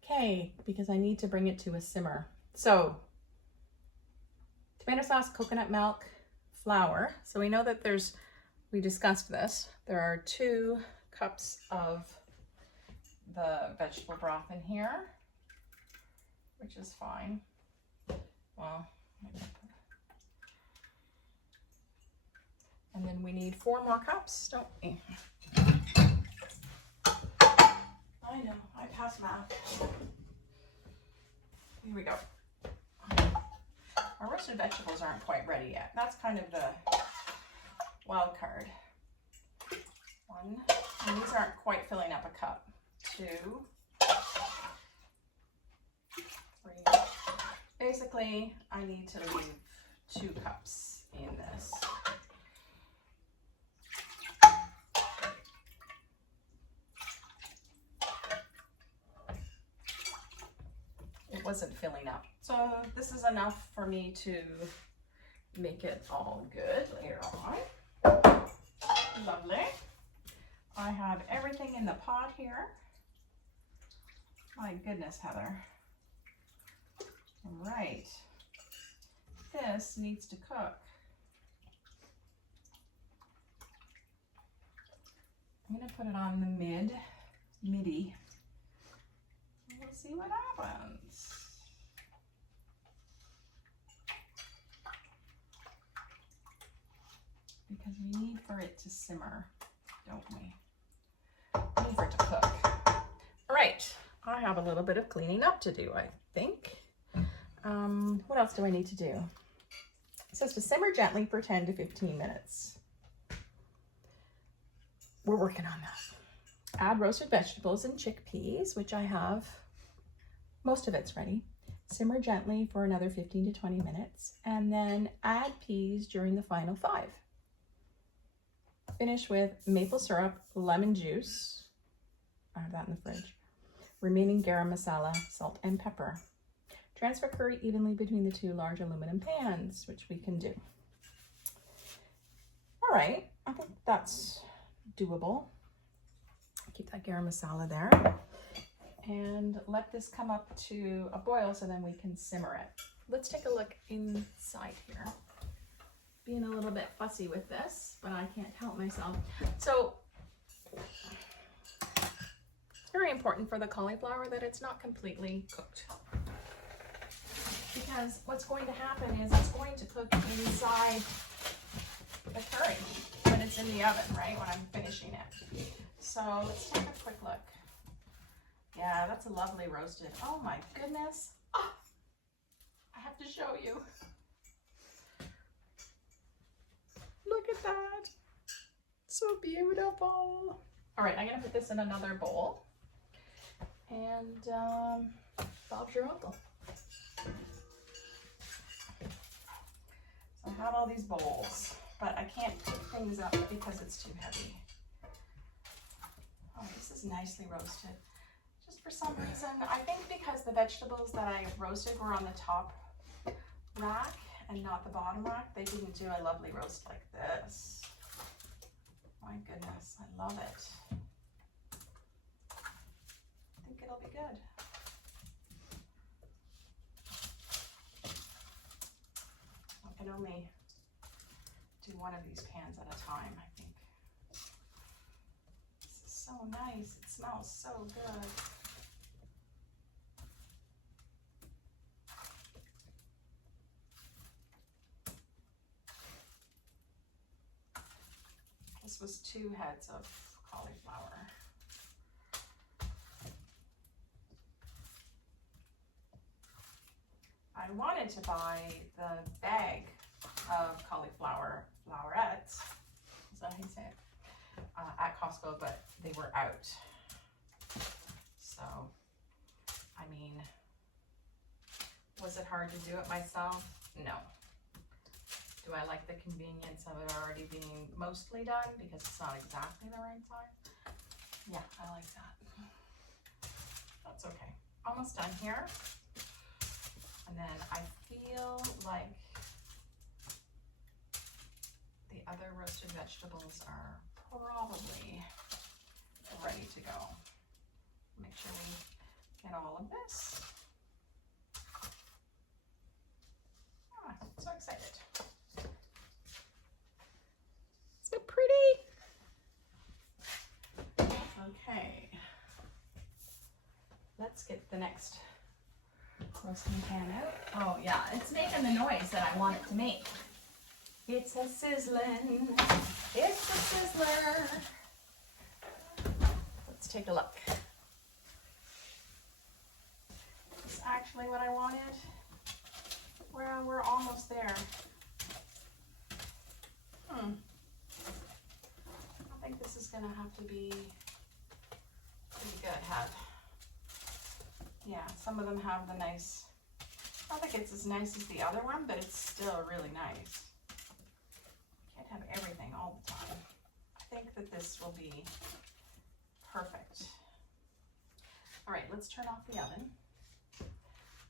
Okay, because I need to bring it to a simmer. So, tomato sauce, coconut milk, flour. So we know that we discussed this. There are 2 cups of the vegetable broth in here, which is fine. Well, and then we need 4 more cups, don't we? I know, I passed math. Here we go. Our roasted vegetables aren't quite ready yet. That's kind of the wild card. 1, and these aren't quite filling up a cup. 2, 3. Basically, I need to leave 2 cups in this. It wasn't filling up. So this is enough for me to make it all good later on. Lovely. I have everything in the pot here. My goodness, Heather. All right. This needs to cook. I'm gonna put it on the midi. We'll see what happens. Because we need for it to simmer, don't we? We need for it to cook. All right, I have a little bit of cleaning up to do, I think. What else do I need to do? It says to simmer gently for 10 to 15 minutes. We're working on that. Add roasted vegetables and chickpeas, which I have. Most of it's ready. Simmer gently for another 15 to 20 minutes, and then add peas during the final 5. Finish with maple syrup, lemon juice. I have that in the fridge. Remaining garam masala, salt, and pepper. Transfer curry evenly between the 2 large aluminum pans, which we can do. All right, I think that's doable. Keep that garam masala there. And let this come up to a boil so then we can simmer it. Let's take a look inside here. Being a little bit fussy with this, but I can't help myself. So it's very important for the cauliflower that it's not completely cooked. Because what's going to happen is it's going to cook inside the curry when it's in the oven, right? When I'm finishing it. So let's take a quick look. Yeah, that's a lovely roasted. Oh my goodness. Oh, I have to show you. Look at that. so beautiful. All right, I'm gonna put this in another bowl. And Bob's your uncle. So I have all these bowls, but I can't pick things up because it's too heavy. Oh, this is nicely roasted. Just for some reason, I think because the vegetables that I roasted were on the top rack and not the bottom rack, they didn't do a lovely roast like this. My goodness, I love it. I think it'll be good. I can only do one of these pans at a time, I think. This is so nice. It smells so good. This was 2 heads of cauliflower. I wanted to buy the bag of cauliflower flowerets, is that how you say it, at Costco, but they were out. So, I mean, was it hard to do it myself? No. Do I like the convenience of it already being mostly done because it's not exactly the right size? Yeah, I like that. That's okay. Almost done here. And then I feel like the other roasted vegetables are probably ready to go. Make sure we get all of this. Ah, I'm so excited. So pretty. Okay. Let's get the next roasting pan out. Oh yeah, it's making the noise that I want it to make. It's a sizzling. It's a sizzler. Let's take a look. It's actually what I wanted. Well, we're almost there. I think this is gonna have to be pretty good, yeah, some of them have the nice, I don't think it's as nice as the other one, but it's still really nice. Can't have everything all the time. I think that this will be perfect. All right, let's turn off the oven.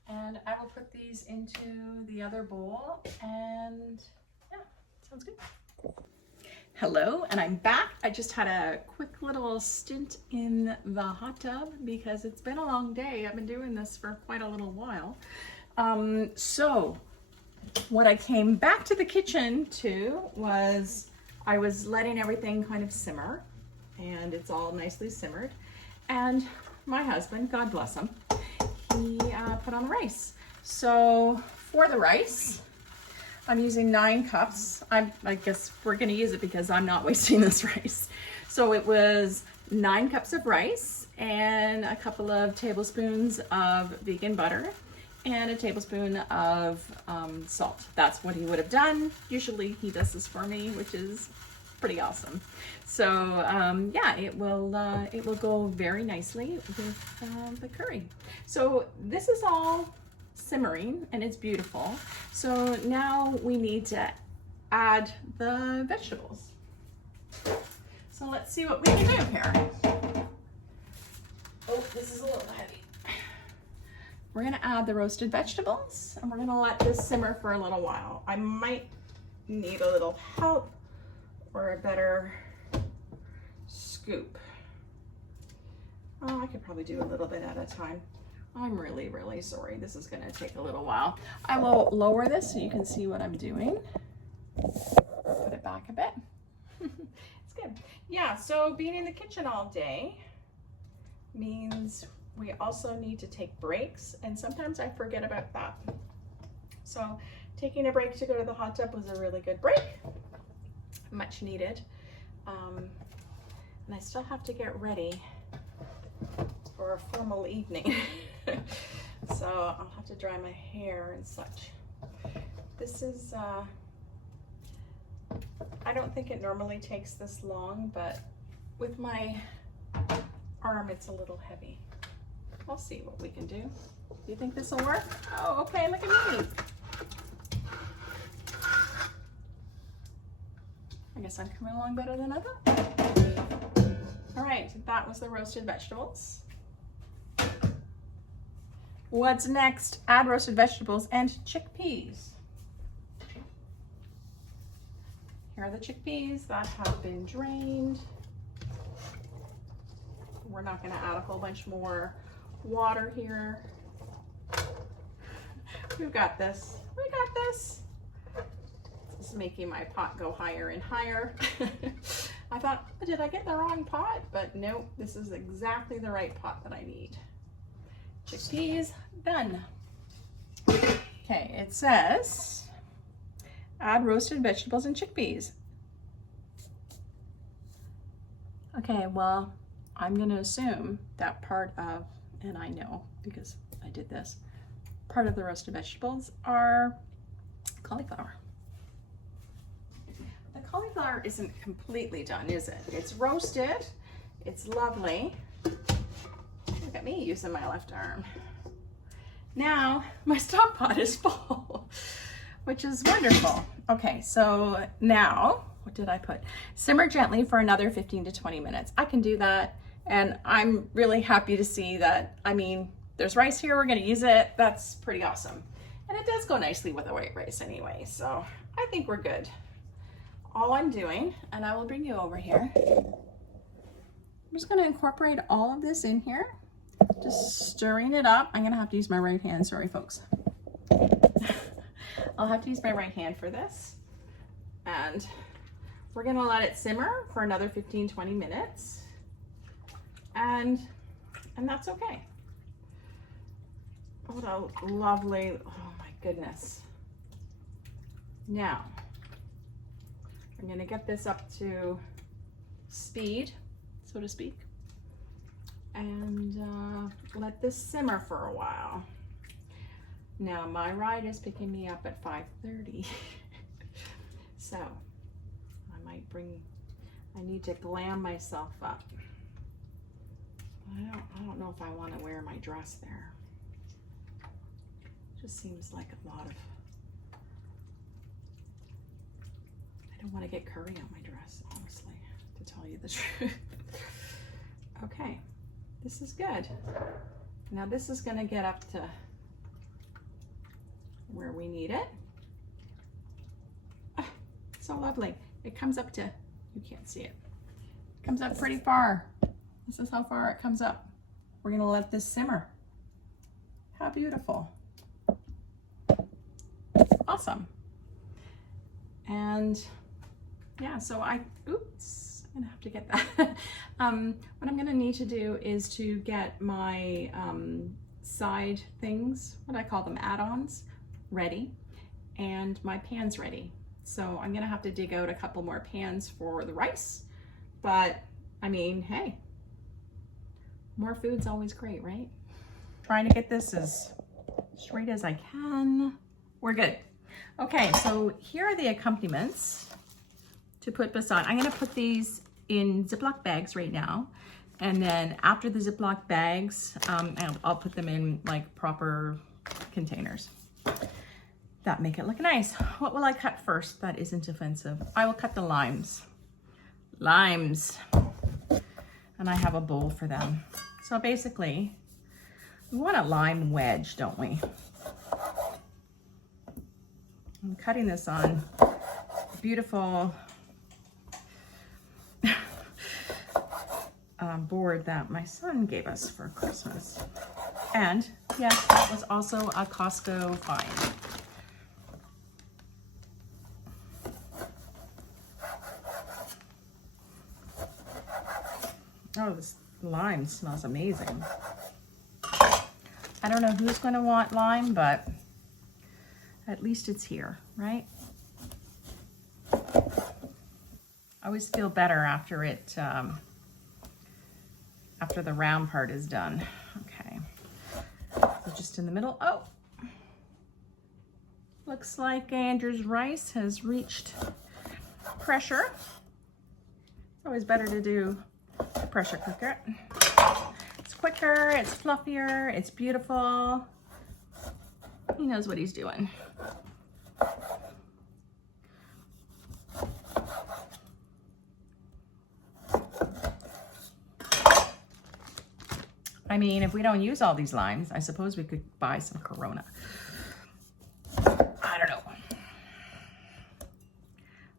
And I will put these into the other bowl, and yeah, sounds good. Hello, and I'm back. I just had a quick little stint in the hot tub because it's been a long day. I've been doing this for quite a little while. So what I came back to the kitchen to was I was letting everything kind of simmer, and it's all nicely simmered. And my husband, God bless him, he put on the rice. So for the rice, I'm using 9 cups. I guess we're gonna use it because I'm not wasting this rice. So it was 9 cups of rice and a couple of tablespoons of vegan butter and a tablespoon of salt. That's what he would have done. Usually he does this for me, which is pretty awesome. So yeah, it will go very nicely with the curry. So this is all simmering and it's beautiful. So now we need to add the vegetables. So let's see what we can do here. Oh, this is a little heavy. We're gonna add the roasted vegetables and we're gonna let this simmer for a little while. I might need a little help or a better scoop. Oh, I could probably do a little bit at a time. I'm really, really sorry. This is gonna take a little while. I will lower this so you can see what I'm doing. Put it back a bit. It's good. Yeah, so being in the kitchen all day means we also need to take breaks, and sometimes I forget about that. So taking a break to go to the hot tub was a really good break. Much needed. And I still have to get ready for a formal evening. So I'll have to dry my hair and such. This is I don't think it normally takes this long, but with my arm, it's a little heavy. We'll see what we can do. Do you think this will work? Oh, okay, look at me. I guess I'm coming along better than I thought. All right, that was the roasted vegetables. What's next? Add roasted vegetables and chickpeas. Here are the chickpeas that have been drained. We're not gonna add a whole bunch more water here. We've got this, we got this. This is making my pot go higher and higher. I thought, did I get the wrong pot? But nope, this is exactly the right pot that I need. Chickpeas, done. Okay, it says, add roasted vegetables and chickpeas. Okay, well, I'm gonna assume that part of, and I know because I did this, part of the roasted vegetables are cauliflower. The cauliflower isn't completely done, is it? It's roasted, it's lovely. Look at me using my left arm. Now my stock pot is full, which is wonderful. Okay, so now, what did I put? Simmer gently for another 15 to 20 minutes. I can do that, and I'm really happy to see that. I mean, there's rice here, we're gonna use it. That's pretty awesome. And it does go nicely with the white rice anyway, so I think we're good. All I'm doing, and I will bring you over here, I'm just gonna incorporate all of this in here, just stirring it up. I'm gonna have to use my right hand, sorry folks. I'll have to use my right hand for this. And we're gonna let it simmer for another 15-20 minutes. And that's okay. What a lovely, oh my goodness. Now, I'm gonna get this up to speed, so to speak, and let this simmer for a while. Now, my ride is picking me up at 5:30, so I need to glam myself up. I don't know if I want to wear my dress there. Just seems like a lot of, I don't want to get curry on my dress, honestly, to tell you the truth. Okay, this is good. Now this is going to get up to where we need it. Oh, so lovely. It comes up to, you can't see it. It comes up pretty far. This is how far it comes up. We're going to let this simmer. How beautiful. Awesome. And yeah, so oops, I'm gonna have to get that. What I'm gonna need to do is to get my side things, what I call them, add-ons, ready, and my pans ready. So I'm gonna have to dig out a couple more pans for the rice, but I mean, hey, more food's always great, right? Trying to get this as straight as I can. We're good. Okay, so here are the accompaniments to put beside. I'm gonna put these in Ziploc bags right now. And then after the Ziploc bags, I'll put them in like proper containers that make it look nice. What will I cut first that isn't offensive? I will cut the limes. Limes. And I have a bowl for them. So basically, we want a lime wedge, don't we? I'm cutting this on beautiful board that my son gave us for Christmas. And yes, that was also a Costco find. Oh, this lime smells amazing. I don't know who's going to want lime, but at least it's here, right? I always feel better after it, after the round part is done. Okay, so just in the middle. Oh, looks like Andrew's rice has reached pressure. It's always better to do a pressure cooker. It's quicker, it's fluffier, it's beautiful. He knows what he's doing. I mean, if we don't use all these limes, I suppose we could buy some Corona. I don't know.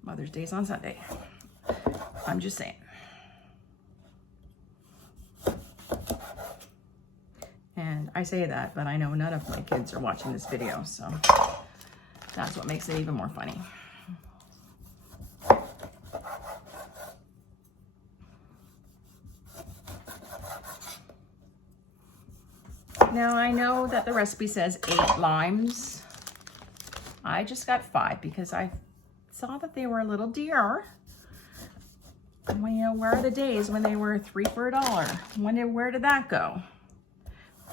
Mother's Day's on Sunday. I'm just saying. And I say that, but I know none of my kids are watching this video, so that's what makes it even more funny. Now I know that the recipe says 8 limes. I just got 5 because I saw that they were a little dear. And you know, where are the days when they were 3 for $1? Where did that go?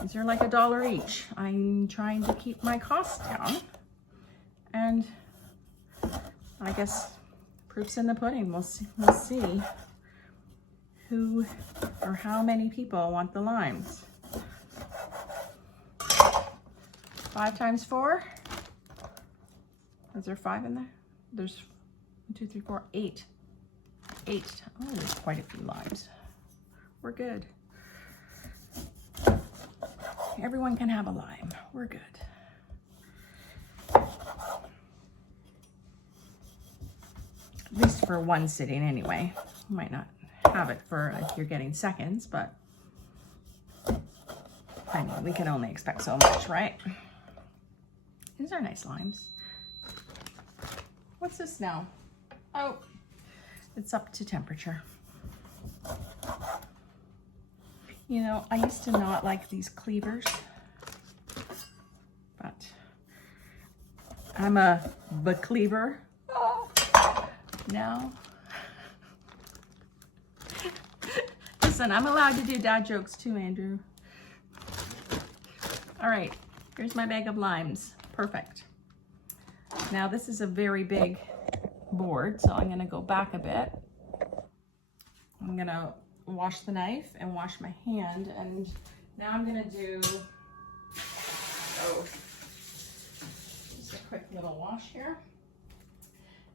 These are like $1 each. I'm trying to keep my costs down. And I guess proof's in the pudding. We'll see who or how many people want the limes. 5 times 4? Is there 5 in there? There's 1, 2, 3, 4, 8. 8. Oh, there's quite a few limes. We're good. Everyone can have a lime. We're good. At least for one sitting anyway. You might not have it for if you're getting seconds, but I mean, we can only expect so much, right? These are nice limes. What's this now? Oh, it's up to temperature. You know, I used to not like these cleavers, but I'm a cleaver now. Listen, I'm allowed to do dad jokes too, Andrew. All right, here's my bag of limes. Perfect. Now this is a very big board, so I'm gonna go back a bit. I'm gonna wash the knife and wash my hand, and now I'm gonna do just a quick little wash here.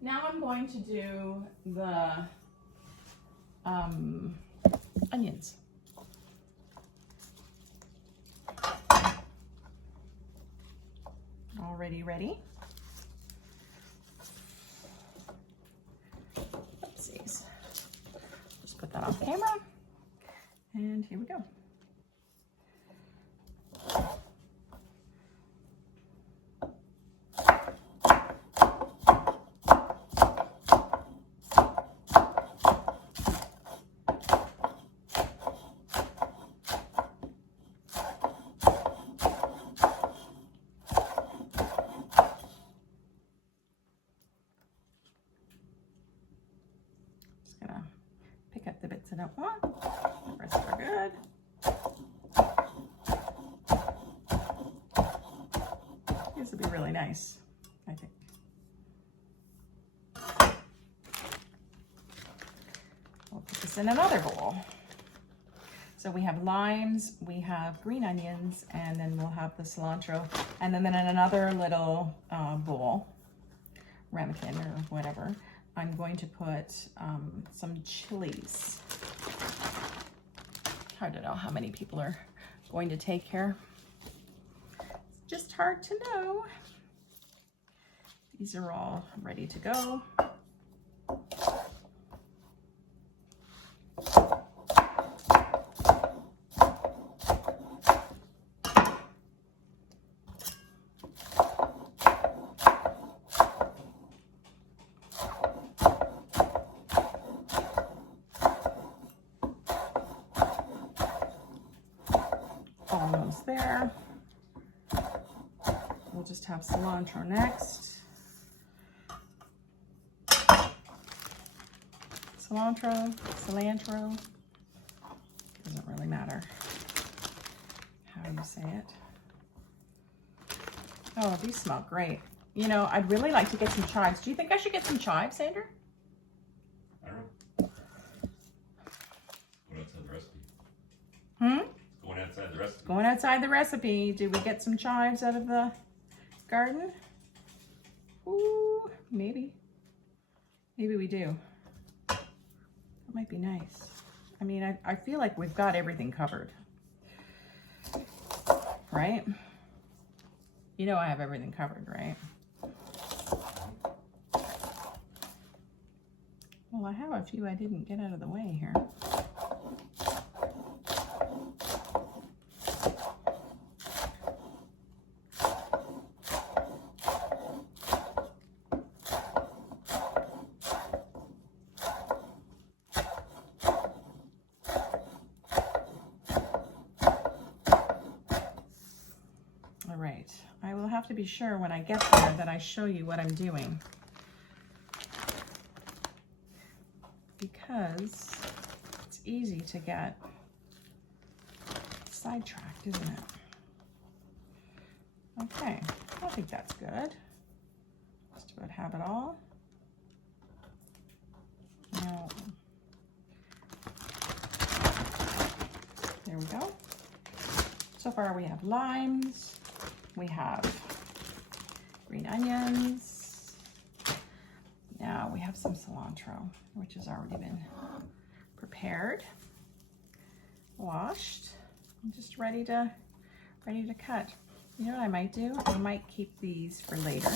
Now I'm going to do the onions. Already ready. Oopsies. Just put that off camera. And here we go. Just gonna pick up the bits I don't want. The rest are good. This would be really nice, I think. We'll put this in another bowl. So we have limes, we have green onions, and then we'll have the cilantro. And then in another little bowl, ramekin or whatever, I'm going to put some chilies. I don't know how many people are going to take here. It's just hard to know. These are all ready to go. Almost there. We'll just have cilantro next. Cilantro, doesn't really matter how you say it. Oh, these smell great. You know, I'd really like to get some chives. Do you think I should get some chives, Sandra? going outside the recipe. Did we get some chives out of the garden? Ooh, maybe. Maybe we do. That might be nice. I mean, I feel like we've got everything covered. Right? You know I have everything covered, right? Well, I have a few I didn't get out of the way here. All right, I will have to be sure when I get there that I show you what I'm doing. Because it's easy to get sidetracked, isn't it? Okay, I think that's good. Just about have it all. Now, there we go. So far we have limes, we have green onions. Now we have some cilantro, which has already been prepared, washed, and just ready to cut. You know what I might do? I might keep these for later.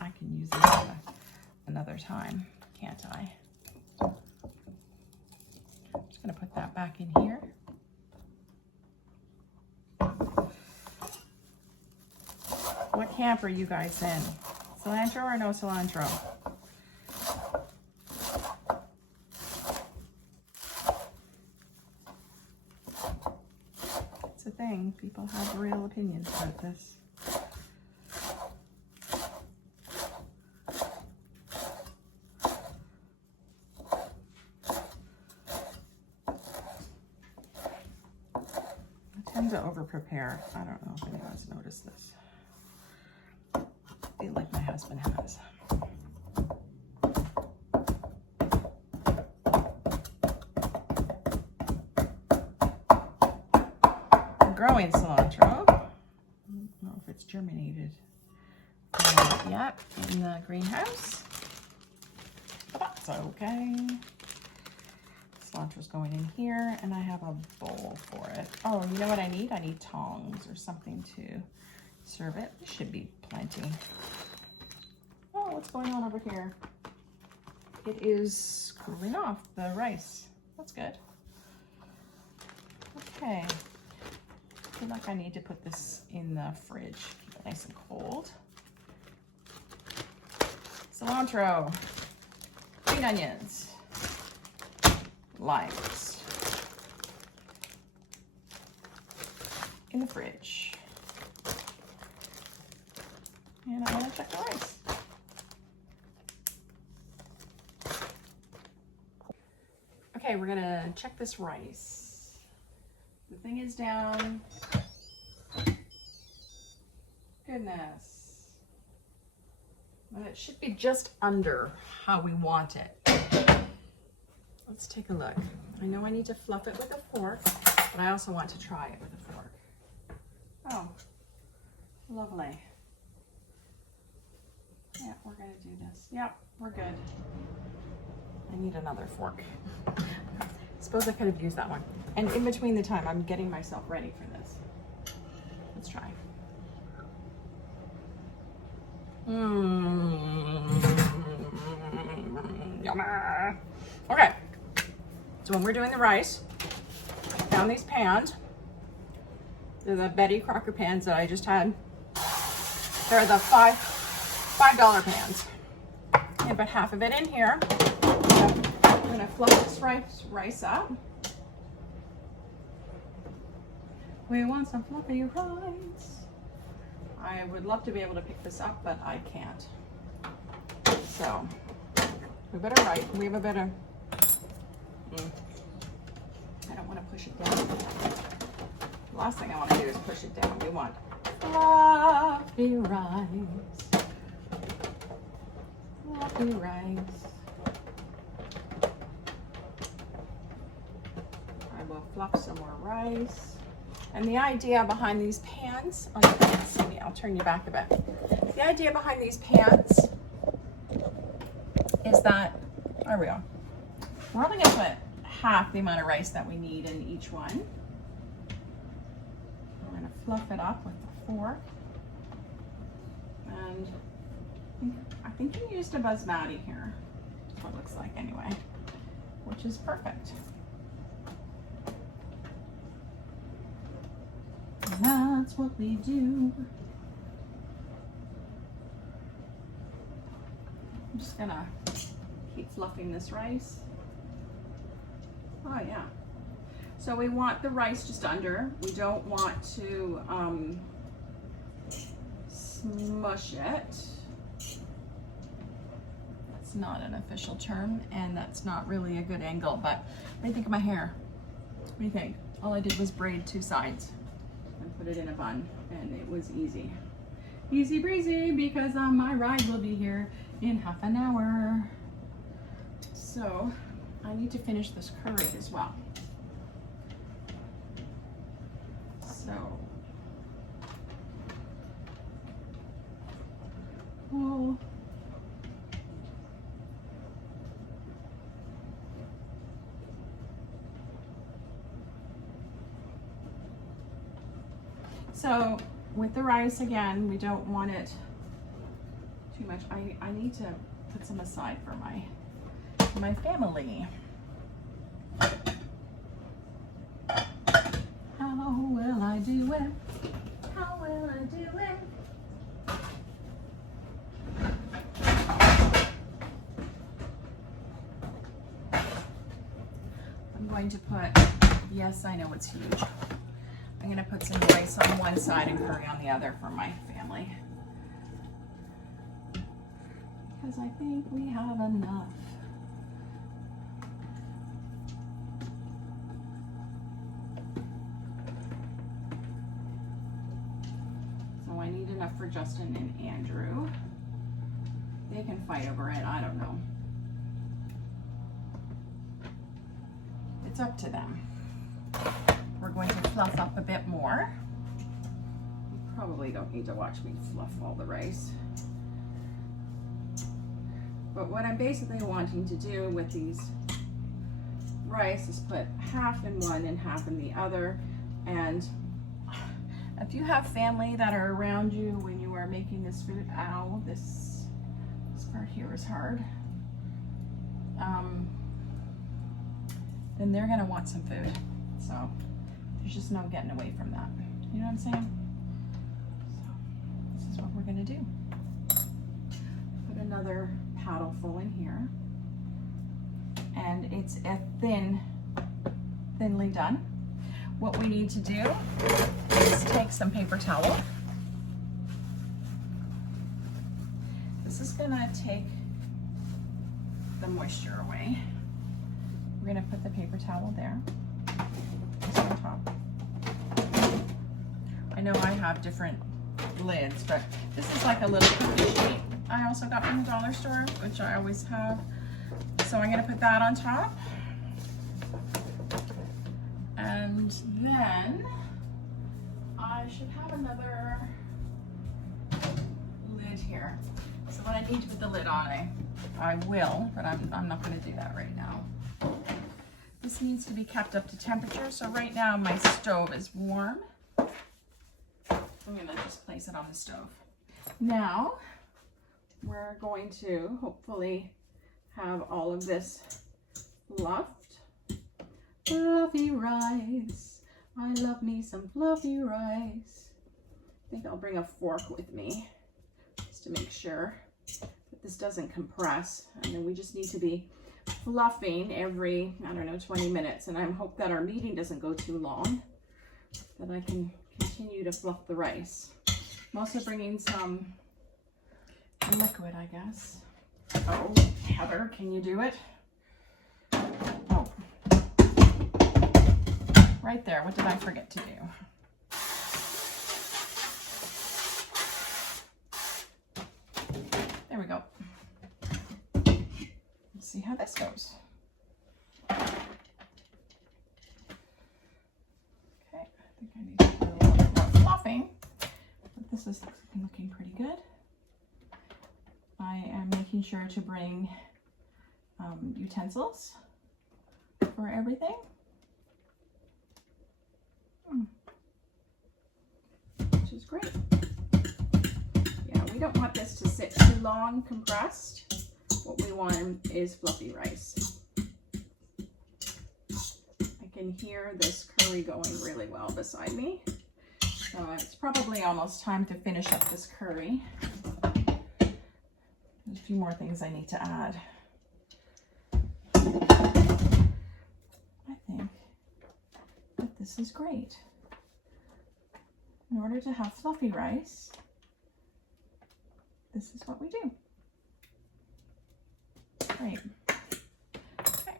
I can use this another time, can't I? I'm just gonna put that back in here. What camp are you guys in? Cilantro or no cilantro? It's a thing. People have real opinions about this. I tend to over-prepare. I don't know if anyone's noticed this. I feel like my husband has. I'm growing cilantro. I don't know if it's germinated yet in the greenhouse, but that's okay. Cilantro's going in here, and I have a bowl for it. Oh, you know what I need? I need tongs or something to serve it. This should be plenty. Oh, what's going on over here? It is cooling off the rice. That's good. Okay. I feel like I need to put this in the fridge. Keep it nice and cold. Cilantro, green onions, limes in the fridge. And I'm gonna check the rice. Okay, we're gonna check this rice. The thing is down. Goodness. Well, it should be just under how we want it. Let's take a look. I know I need to fluff it with a fork, but I also want to try it with a fork. Oh, lovely. Yeah, we're gonna do this. Yep, we're good. I need another fork. Suppose I could have used that one. And in between the time, I'm getting myself ready for this. Let's try. Yummy. Okay, so when we're doing the rice, I found these pans. They're the Betty Crocker pans that I just had. They're the $5 pans. I put half of it in here. I'm gonna fluff this rice up. We want some fluffy rice. I would love to be able to pick this up, but I can't. So we better we have a better. I don't want to push it down. The last thing I want to do is push it down. We want fluffy rice. Fluffy rice. I will fluff some more rice. And the idea behind these pans, oh, you can't see me, I'll turn you back a bit. The idea behind these pans is that, there we go. We're only gonna put half the amount of rice that we need in each one. I'm gonna fluff it up with the fork. And I think you used a basmati here. That's what it looks like anyway, which is perfect. And that's what we do. I'm just gonna keep fluffing this rice. Oh yeah. So we want the rice just under. We don't want to smush it. That's not an official term, and that's not really a good angle, but what do you think of my hair? What do you think? All I did was braid 2 sides and put it in a bun, and it was easy. Easy breezy, because my ride will be here in half an hour. So I need to finish this curry as well. So, oh. So with the rice, again, we don't want it too much. I need to put some aside for my family. How will I do it? How will I do it? I'm going to put, yes, I know it's huge. I'm gonna put some rice on one side and curry on the other for my family. Because I think we have enough. So I need enough for Justin and Andrew. They can fight over it, I don't know. It's up to them. We're going to fluff up a bit more. You probably don't need to watch me fluff all the rice. But what I'm basically wanting to do with these rice is put half in one and half in the other. And if you have family that are around you when you are making this food, ow, this part here is hard. Then they're gonna want some food. So there's just no getting away from that. You know what I'm saying? So this is what we're gonna do. Put another paddle full in here. And it's a thinly done. What we need to do is take some paper towel. This is gonna take the moisture away. We're gonna put the paper towel there. Just on top. I know I have different lids, but this is like a little cookie sheet I also got from the dollar store, which I always have. So I'm gonna put that on top. And then I should have another lid here. So when I need to put the lid on, I will, but I'm not gonna do that right now. This needs to be kept up to temperature. So right now my stove is warm. I'm gonna just place it on the stove. Now we're going to hopefully have all of this fluffed. Fluffy rice. I love me some fluffy rice. I think I'll bring a fork with me just to make sure that this doesn't compress. And then we just need to be fluffing every, I don't know, 20 minutes. And I hope that our meeting doesn't go too long, that I can continue to fluff the rice. I'm also bringing some liquid, I guess. Oh, Heather, can you do it? Oh, right there. What did I forget to do? There we go. Let's see how this goes. Okay, I think I need to this looks like looking pretty good. I am making sure to bring utensils for everything. Which is great. Yeah, we don't want this to sit too long compressed. What we want is fluffy rice. I can hear this curry going really well beside me. So it's probably almost time to finish up this curry. There's a few more things I need to add. I think that this is great. In order to have fluffy rice, this is what we do. Great. Okay,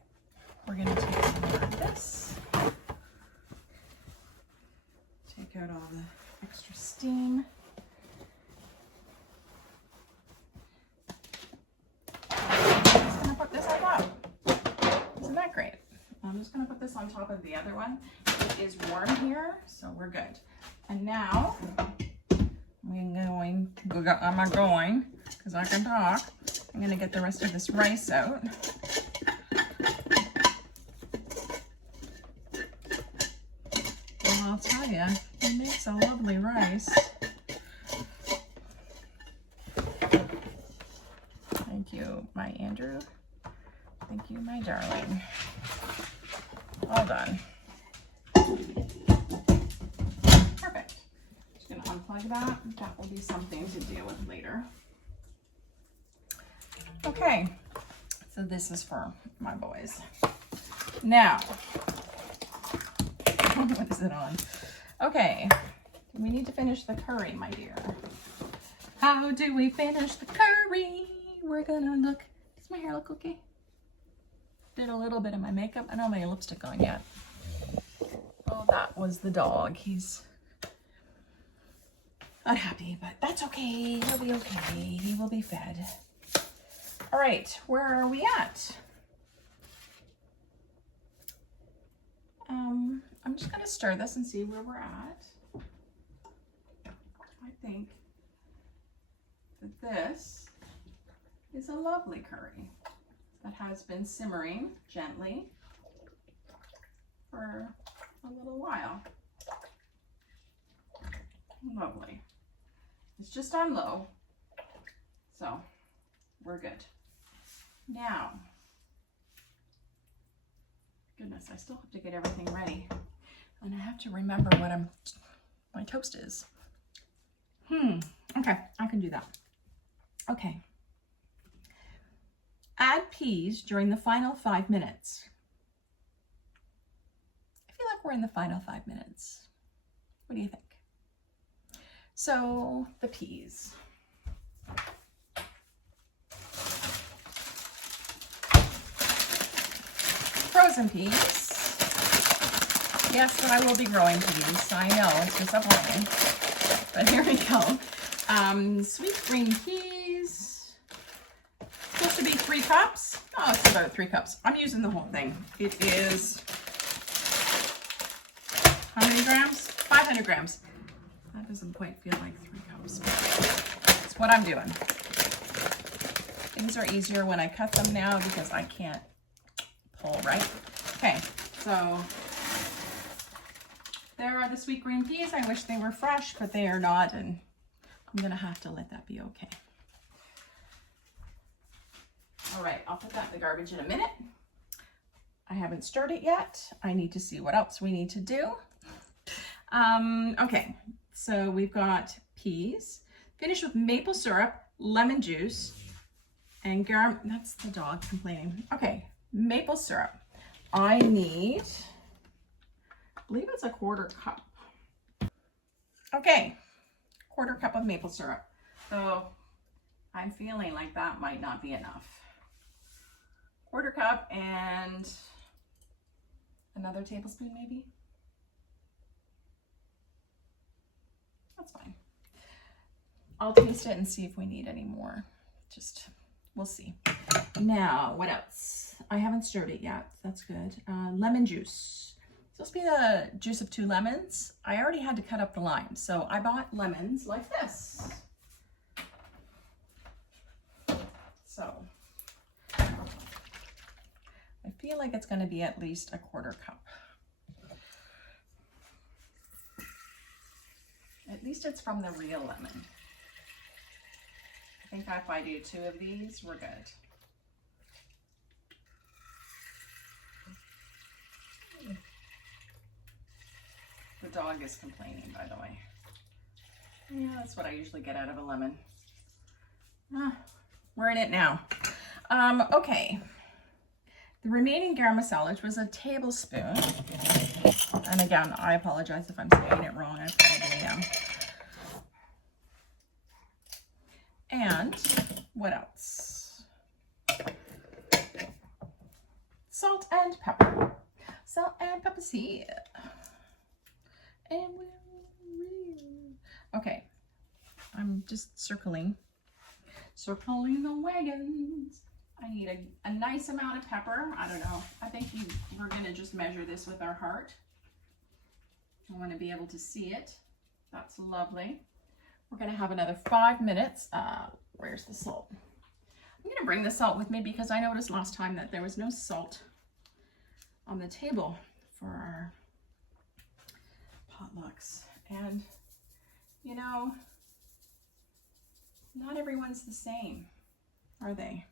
we're gonna take some more of this. Take out all the extra steam. I'm just gonna put this on top. Isn't that great? I'm just gonna put this on top of the other one. It is warm here, so we're good. And now, I'm going, because I can talk. I'm gonna get the rest of this rice out. Well, I'll tell you, it makes a lovely rice. Thank you, my Andrew. Thank you, my darling. All done. Perfect. Just gonna unplug that. That will be something to deal with later. Okay, so this is for my boys. Now, what is it on? Okay, we need to finish the curry, my dear. How do we finish the curry? We're gonna look, does my hair look okay? Did a little bit of my makeup. I don't have my lipstick on yet. Oh, that was the dog. He's not happy, but that's okay. He'll be okay. He will be fed. All right, where are we at? I'm just gonna stir this and see where we're at. I think that this is a lovely curry that has been simmering gently for a little while. Lovely. It's just on low, so we're good. Now, goodness, I still have to get everything ready. And I have to remember what my toast is. Okay, I can do that. Okay. Add peas during the final 5 minutes. I feel like we're in the final 5 minutes. What do you think? So, the peas. Frozen peas. Yes, but I will be growing peas. I know, it's disappointing. But here we go. Sweet green peas. Supposed to be 3 cups. Oh, it's about 3 cups. I'm using the whole thing. It is, how many grams? 500 grams. That doesn't quite feel like 3 cups. That's what I'm doing. Things are easier when I cut them now because I can't pull, right? Okay, so there are the sweet green peas. I wish they were fresh, but they are not, and I'm gonna have to let that be okay. All right, I'll put that in the garbage in a minute. I haven't stirred it yet. I need to see what else we need to do. Okay, so we've got peas. Finish with maple syrup, lemon juice, and that's the dog complaining. Okay, maple syrup. I need, I believe it's a 1/4 cup. Okay, 1/4 cup of maple syrup. So I'm feeling like that might not be enough. 1/4 cup and another tablespoon maybe. That's fine. I'll taste it and see if we need any more. Just, we'll see. Now, what else? I haven't stirred it yet. That's good. Lemon juice. supposed to be the juice of 2 lemons. I already had to cut up the lime, so I bought lemons like this. So I feel like it's going to be at least a 1/4 cup. At least it's from the real lemon. I think if I do 2 of these, we're good. The dog is complaining, by the way. Yeah, that's what I usually get out of a lemon. We're in it now. Okay. The remaining garam masala, which was a tablespoon. And again, I apologize if I'm saying it wrong. I probably am. And what else? Salt and pepper. Salt and pepper's here. And okay, I'm just circling the wagons. I need a nice amount of pepper. I don't know. I think we're gonna just measure this with our heart. I want to be able to see it. That's lovely. We're gonna have another 5 minutes. Where's the salt? I'm gonna bring the salt with me because I noticed last time that there was no salt on the table for our potlucks. And you know, not everyone's the same, are they?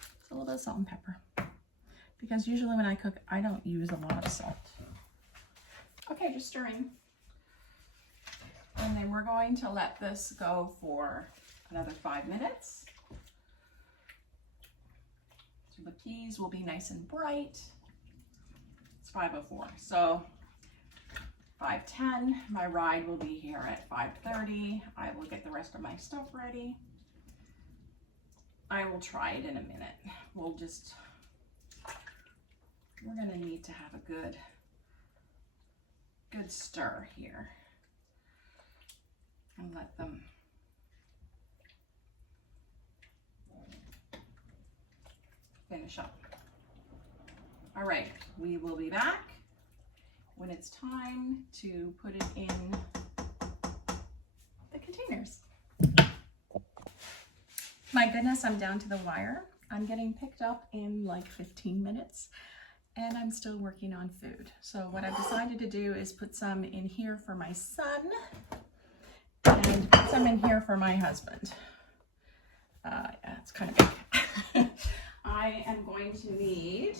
It's a little bit of salt and pepper. Because usually when I cook, I don't use a lot of salt. Okay, just stirring. And then we're going to let this go for another 5 minutes. So the peas will be nice and bright. It's 5:04, so 5:10, my ride will be here at 5:30. I will get the rest of my stuff ready. I will try it in a minute. We're gonna need to have a good stir here and let them finish up. All right, we will be back when it's time to put it in the containers. My goodness, I'm down to the wire. I'm getting picked up in like 15 minutes and I'm still working on food. So what I've decided to do is put some in here for my son and put some in here for my husband. Yeah, it's kind of big. I am going to need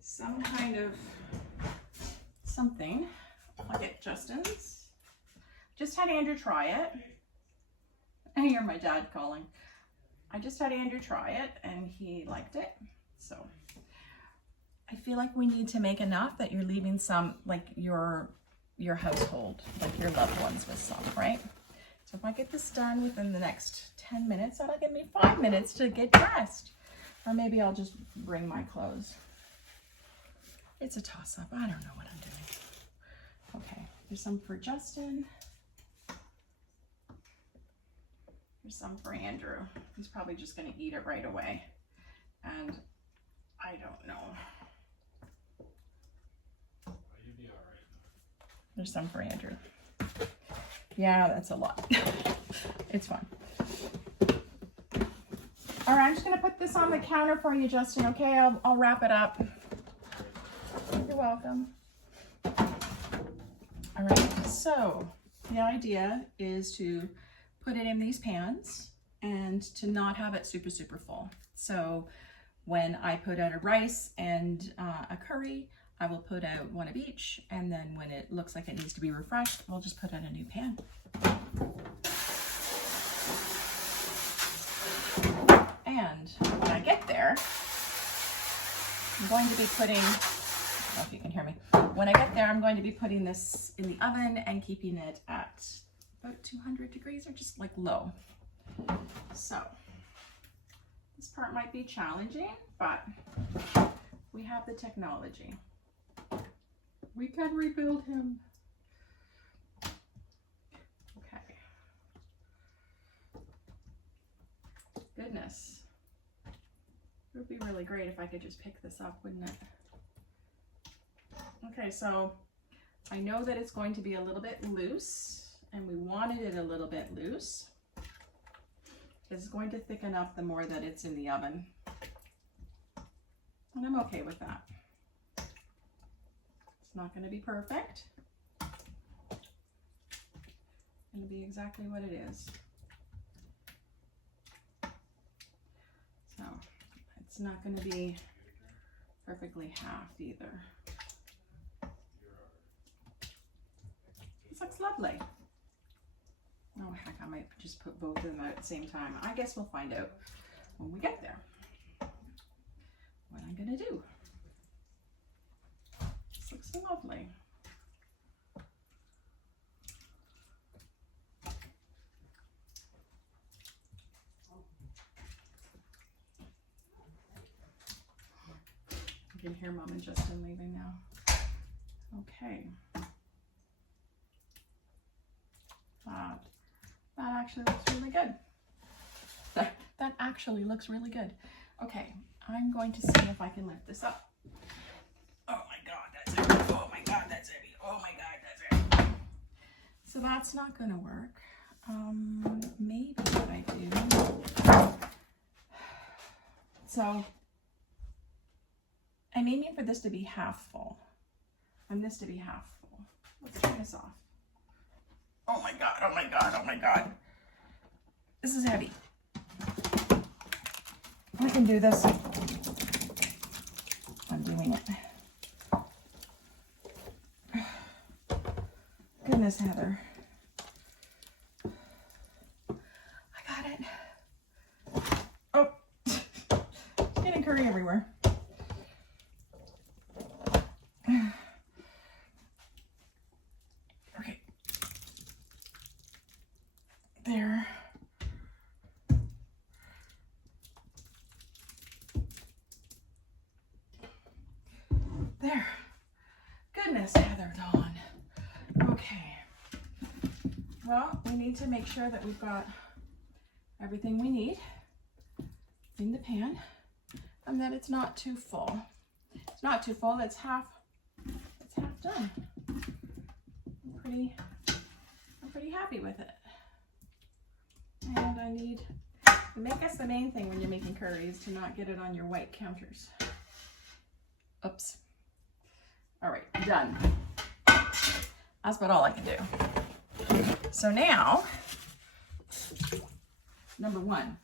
some kind of something. I'll get Justin's. Just had Andrew try it. I hear my dad calling. I just had Andrew try it and he liked it. So I feel like we need to make enough that you're leaving some, like your household, like your loved ones with some, right? So if I get this done within the next 10 minutes, that'll give me 5 minutes to get dressed. Or maybe I'll just bring my clothes. It's a toss-up. I don't know what I'm doing. Okay, there's some for Justin. There's some for Andrew. He's probably just gonna eat it right away. And I don't know. You'll be all right. There's some for Andrew. Yeah, that's a lot. It's fine. All right, I'm just gonna put this on the counter for you, Justin, okay? I'll wrap it up. You're welcome. All right, so the idea is to put it in these pans and to not have it super, super full. So when I put out a rice and a curry, I will put out one of each. And then when it looks like it needs to be refreshed, we'll just put out a new pan. And when I get there, I'm going to be putting, I don't know if you can hear me. When I get there, I'm going to be putting this in the oven and keeping it at about 200 degrees or just like low. So this part might be challenging, but we have the technology. We can rebuild him. Okay. Goodness. It would be really great if I could just pick this up, wouldn't it? Okay, so I know that it's going to be a little bit loose, and we wanted it a little bit loose. It's going to thicken up the more that it's in the oven. And I'm okay with that. It's not going to be perfect. It's going to be exactly what it is. So it's not going to be perfectly half either. This looks lovely. Oh heck, I might just put both of them out at the same time. I guess we'll find out when we get there what I'm gonna do. This looks lovely. You can hear Mom and Justin leaving now. Okay. That actually looks really good. That actually looks really good. Okay, I'm going to see if I can lift this up. Oh my God, that's heavy. Oh my God, that's heavy. Oh my God, that's heavy. So that's not gonna work. Maybe what I do. So I'm aiming for this to be half full and this to be half full. Let's turn this off. Oh my God, oh my God, oh my God. This is heavy. I can do this. I'm doing it. Goodness, Heather. I got it. Oh, getting curry everywhere. Okay. There. There. Goodness, Heather Dawn. Okay. Well, we need to make sure that we've got everything we need in the pan and that it's not too full. It's not too full, it's half done. I'm pretty happy with it. And I need to make us the main thing when you're making curry is to not get it on your white counters. Oops. All right, done. That's about all I can do. So now, number one,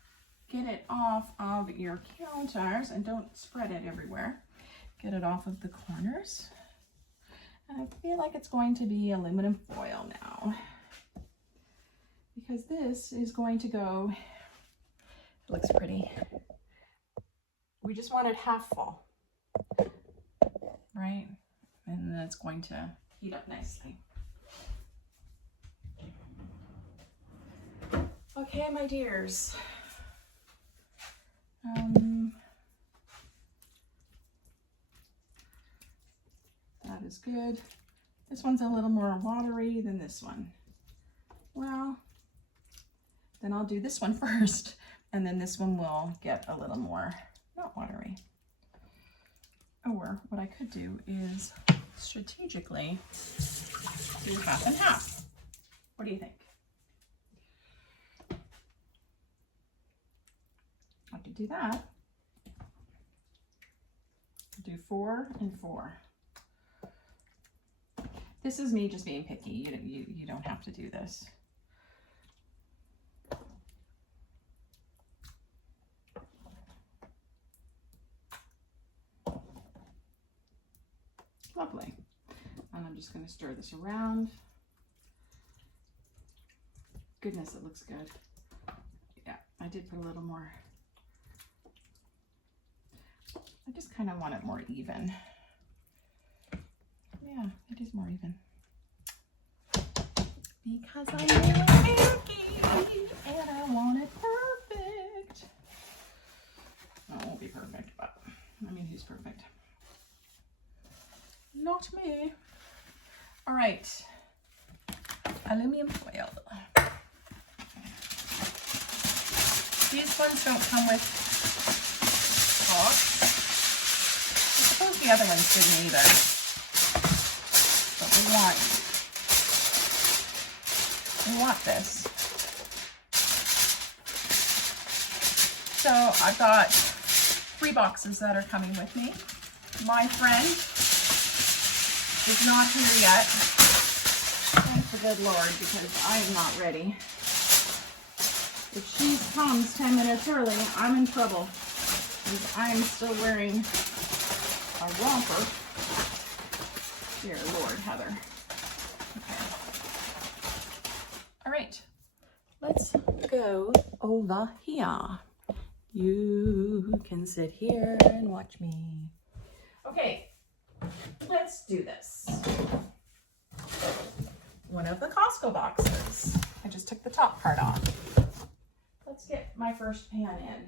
get it off of your counters and don't spread it everywhere. Get it off of the corners. And I feel like it's going to be aluminum foil now, because this is going to go, it looks pretty. We just want it half full, right? And then it's going to heat up nicely. Okay, my dears. That is good. This one's a little more watery than this one. Well, then I'll do this one first, and then this one will get a little more, not watery. Or what I could do is strategically do half and half. What do you think? I could do that. Do 4 and 4. This is me just being picky. You don't have to do this. Lovely. And I'm just going to stir this around. Goodness, it looks good. Yeah, I did put a little more. I just kind of want it more even. Yeah, it is more even. Because I'm really picky and I want it perfect. Well, it won't be perfect, but I mean, who's perfect? Not me. All right, aluminum foil. These ones don't come with top. I suppose the other ones didn't either. want this. So I've got 3 boxes that are coming with me. My friend is not here yet. Thank the good Lord, because I am not ready. If she comes 10 minutes early, I'm in trouble. Because I'm still wearing a romper. Dear Lord, Heather. Okay. All right, let's go over here. You can sit here and watch me. Okay, let's do this. One of the Costco boxes. I just took the top part off. Let's get my first pan in.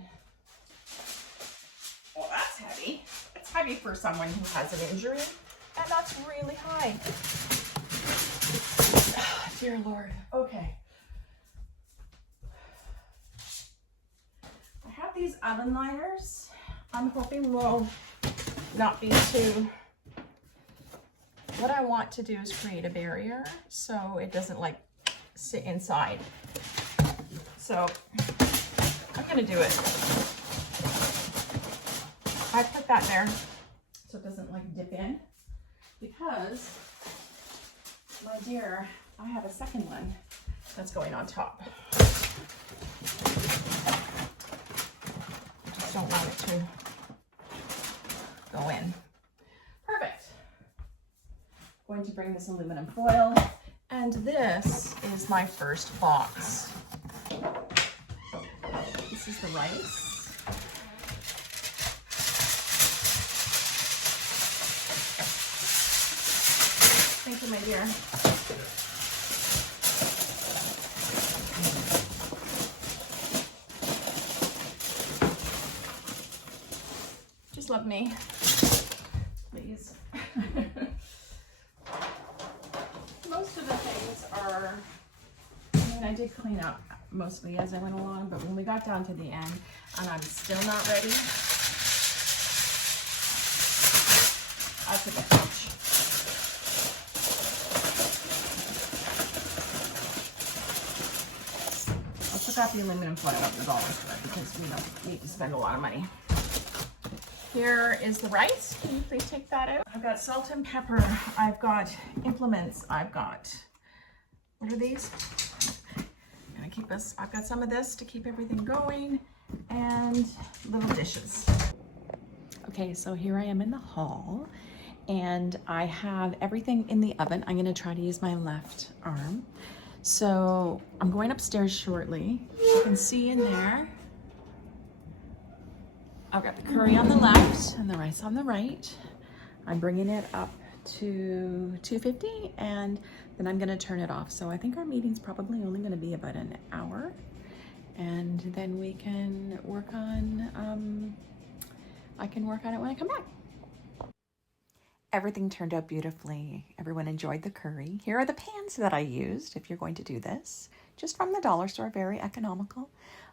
Well, that's heavy. It's heavy for someone who has an injury, and that's really high. Dear Lord. Okay. I have these oven liners. I'm hoping will not be too... What I want to do is create a barrier so it doesn't like sit inside. So I'm gonna do it. I put that there so it doesn't like dip in, because, my dear, I have a second one that's going on top. I just don't want it to go in. Perfect. I'm going to bring this aluminum foil, and this is my first box. This is the rice. Thank you, my dear. Just love me, please. Most of the things are, I mean, I did clean up mostly as I went along, but when we got down to the end and I'm still not ready, that's a bit much. I took out the aluminum foil at the dollar store because we don't need to spend a lot of money. Here is the rice. Can you please take that out? I've got salt and pepper. I've got implements. I've got, what are these? I'm gonna keep this. I've got some of this to keep everything going, and little dishes. Okay, so here I am in the hall, and I have everything in the oven. I'm gonna try to use my left arm. So I'm going upstairs shortly. You can see in there, I've got the curry on the left and the rice on the right. I'm bringing it up to 250, and then I'm gonna turn it off. So I think our meeting's probably only gonna be about an hour, and then we can work on, I can work on it when I come back. Everything turned out beautifully. Everyone enjoyed the curry. Here are the pans that I used if you're going to do this. Just from the dollar store, very economical.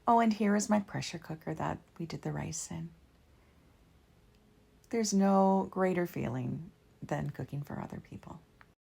Oh, and here is my pressure cooker that we did the rice in. There's no greater feeling than cooking for other people.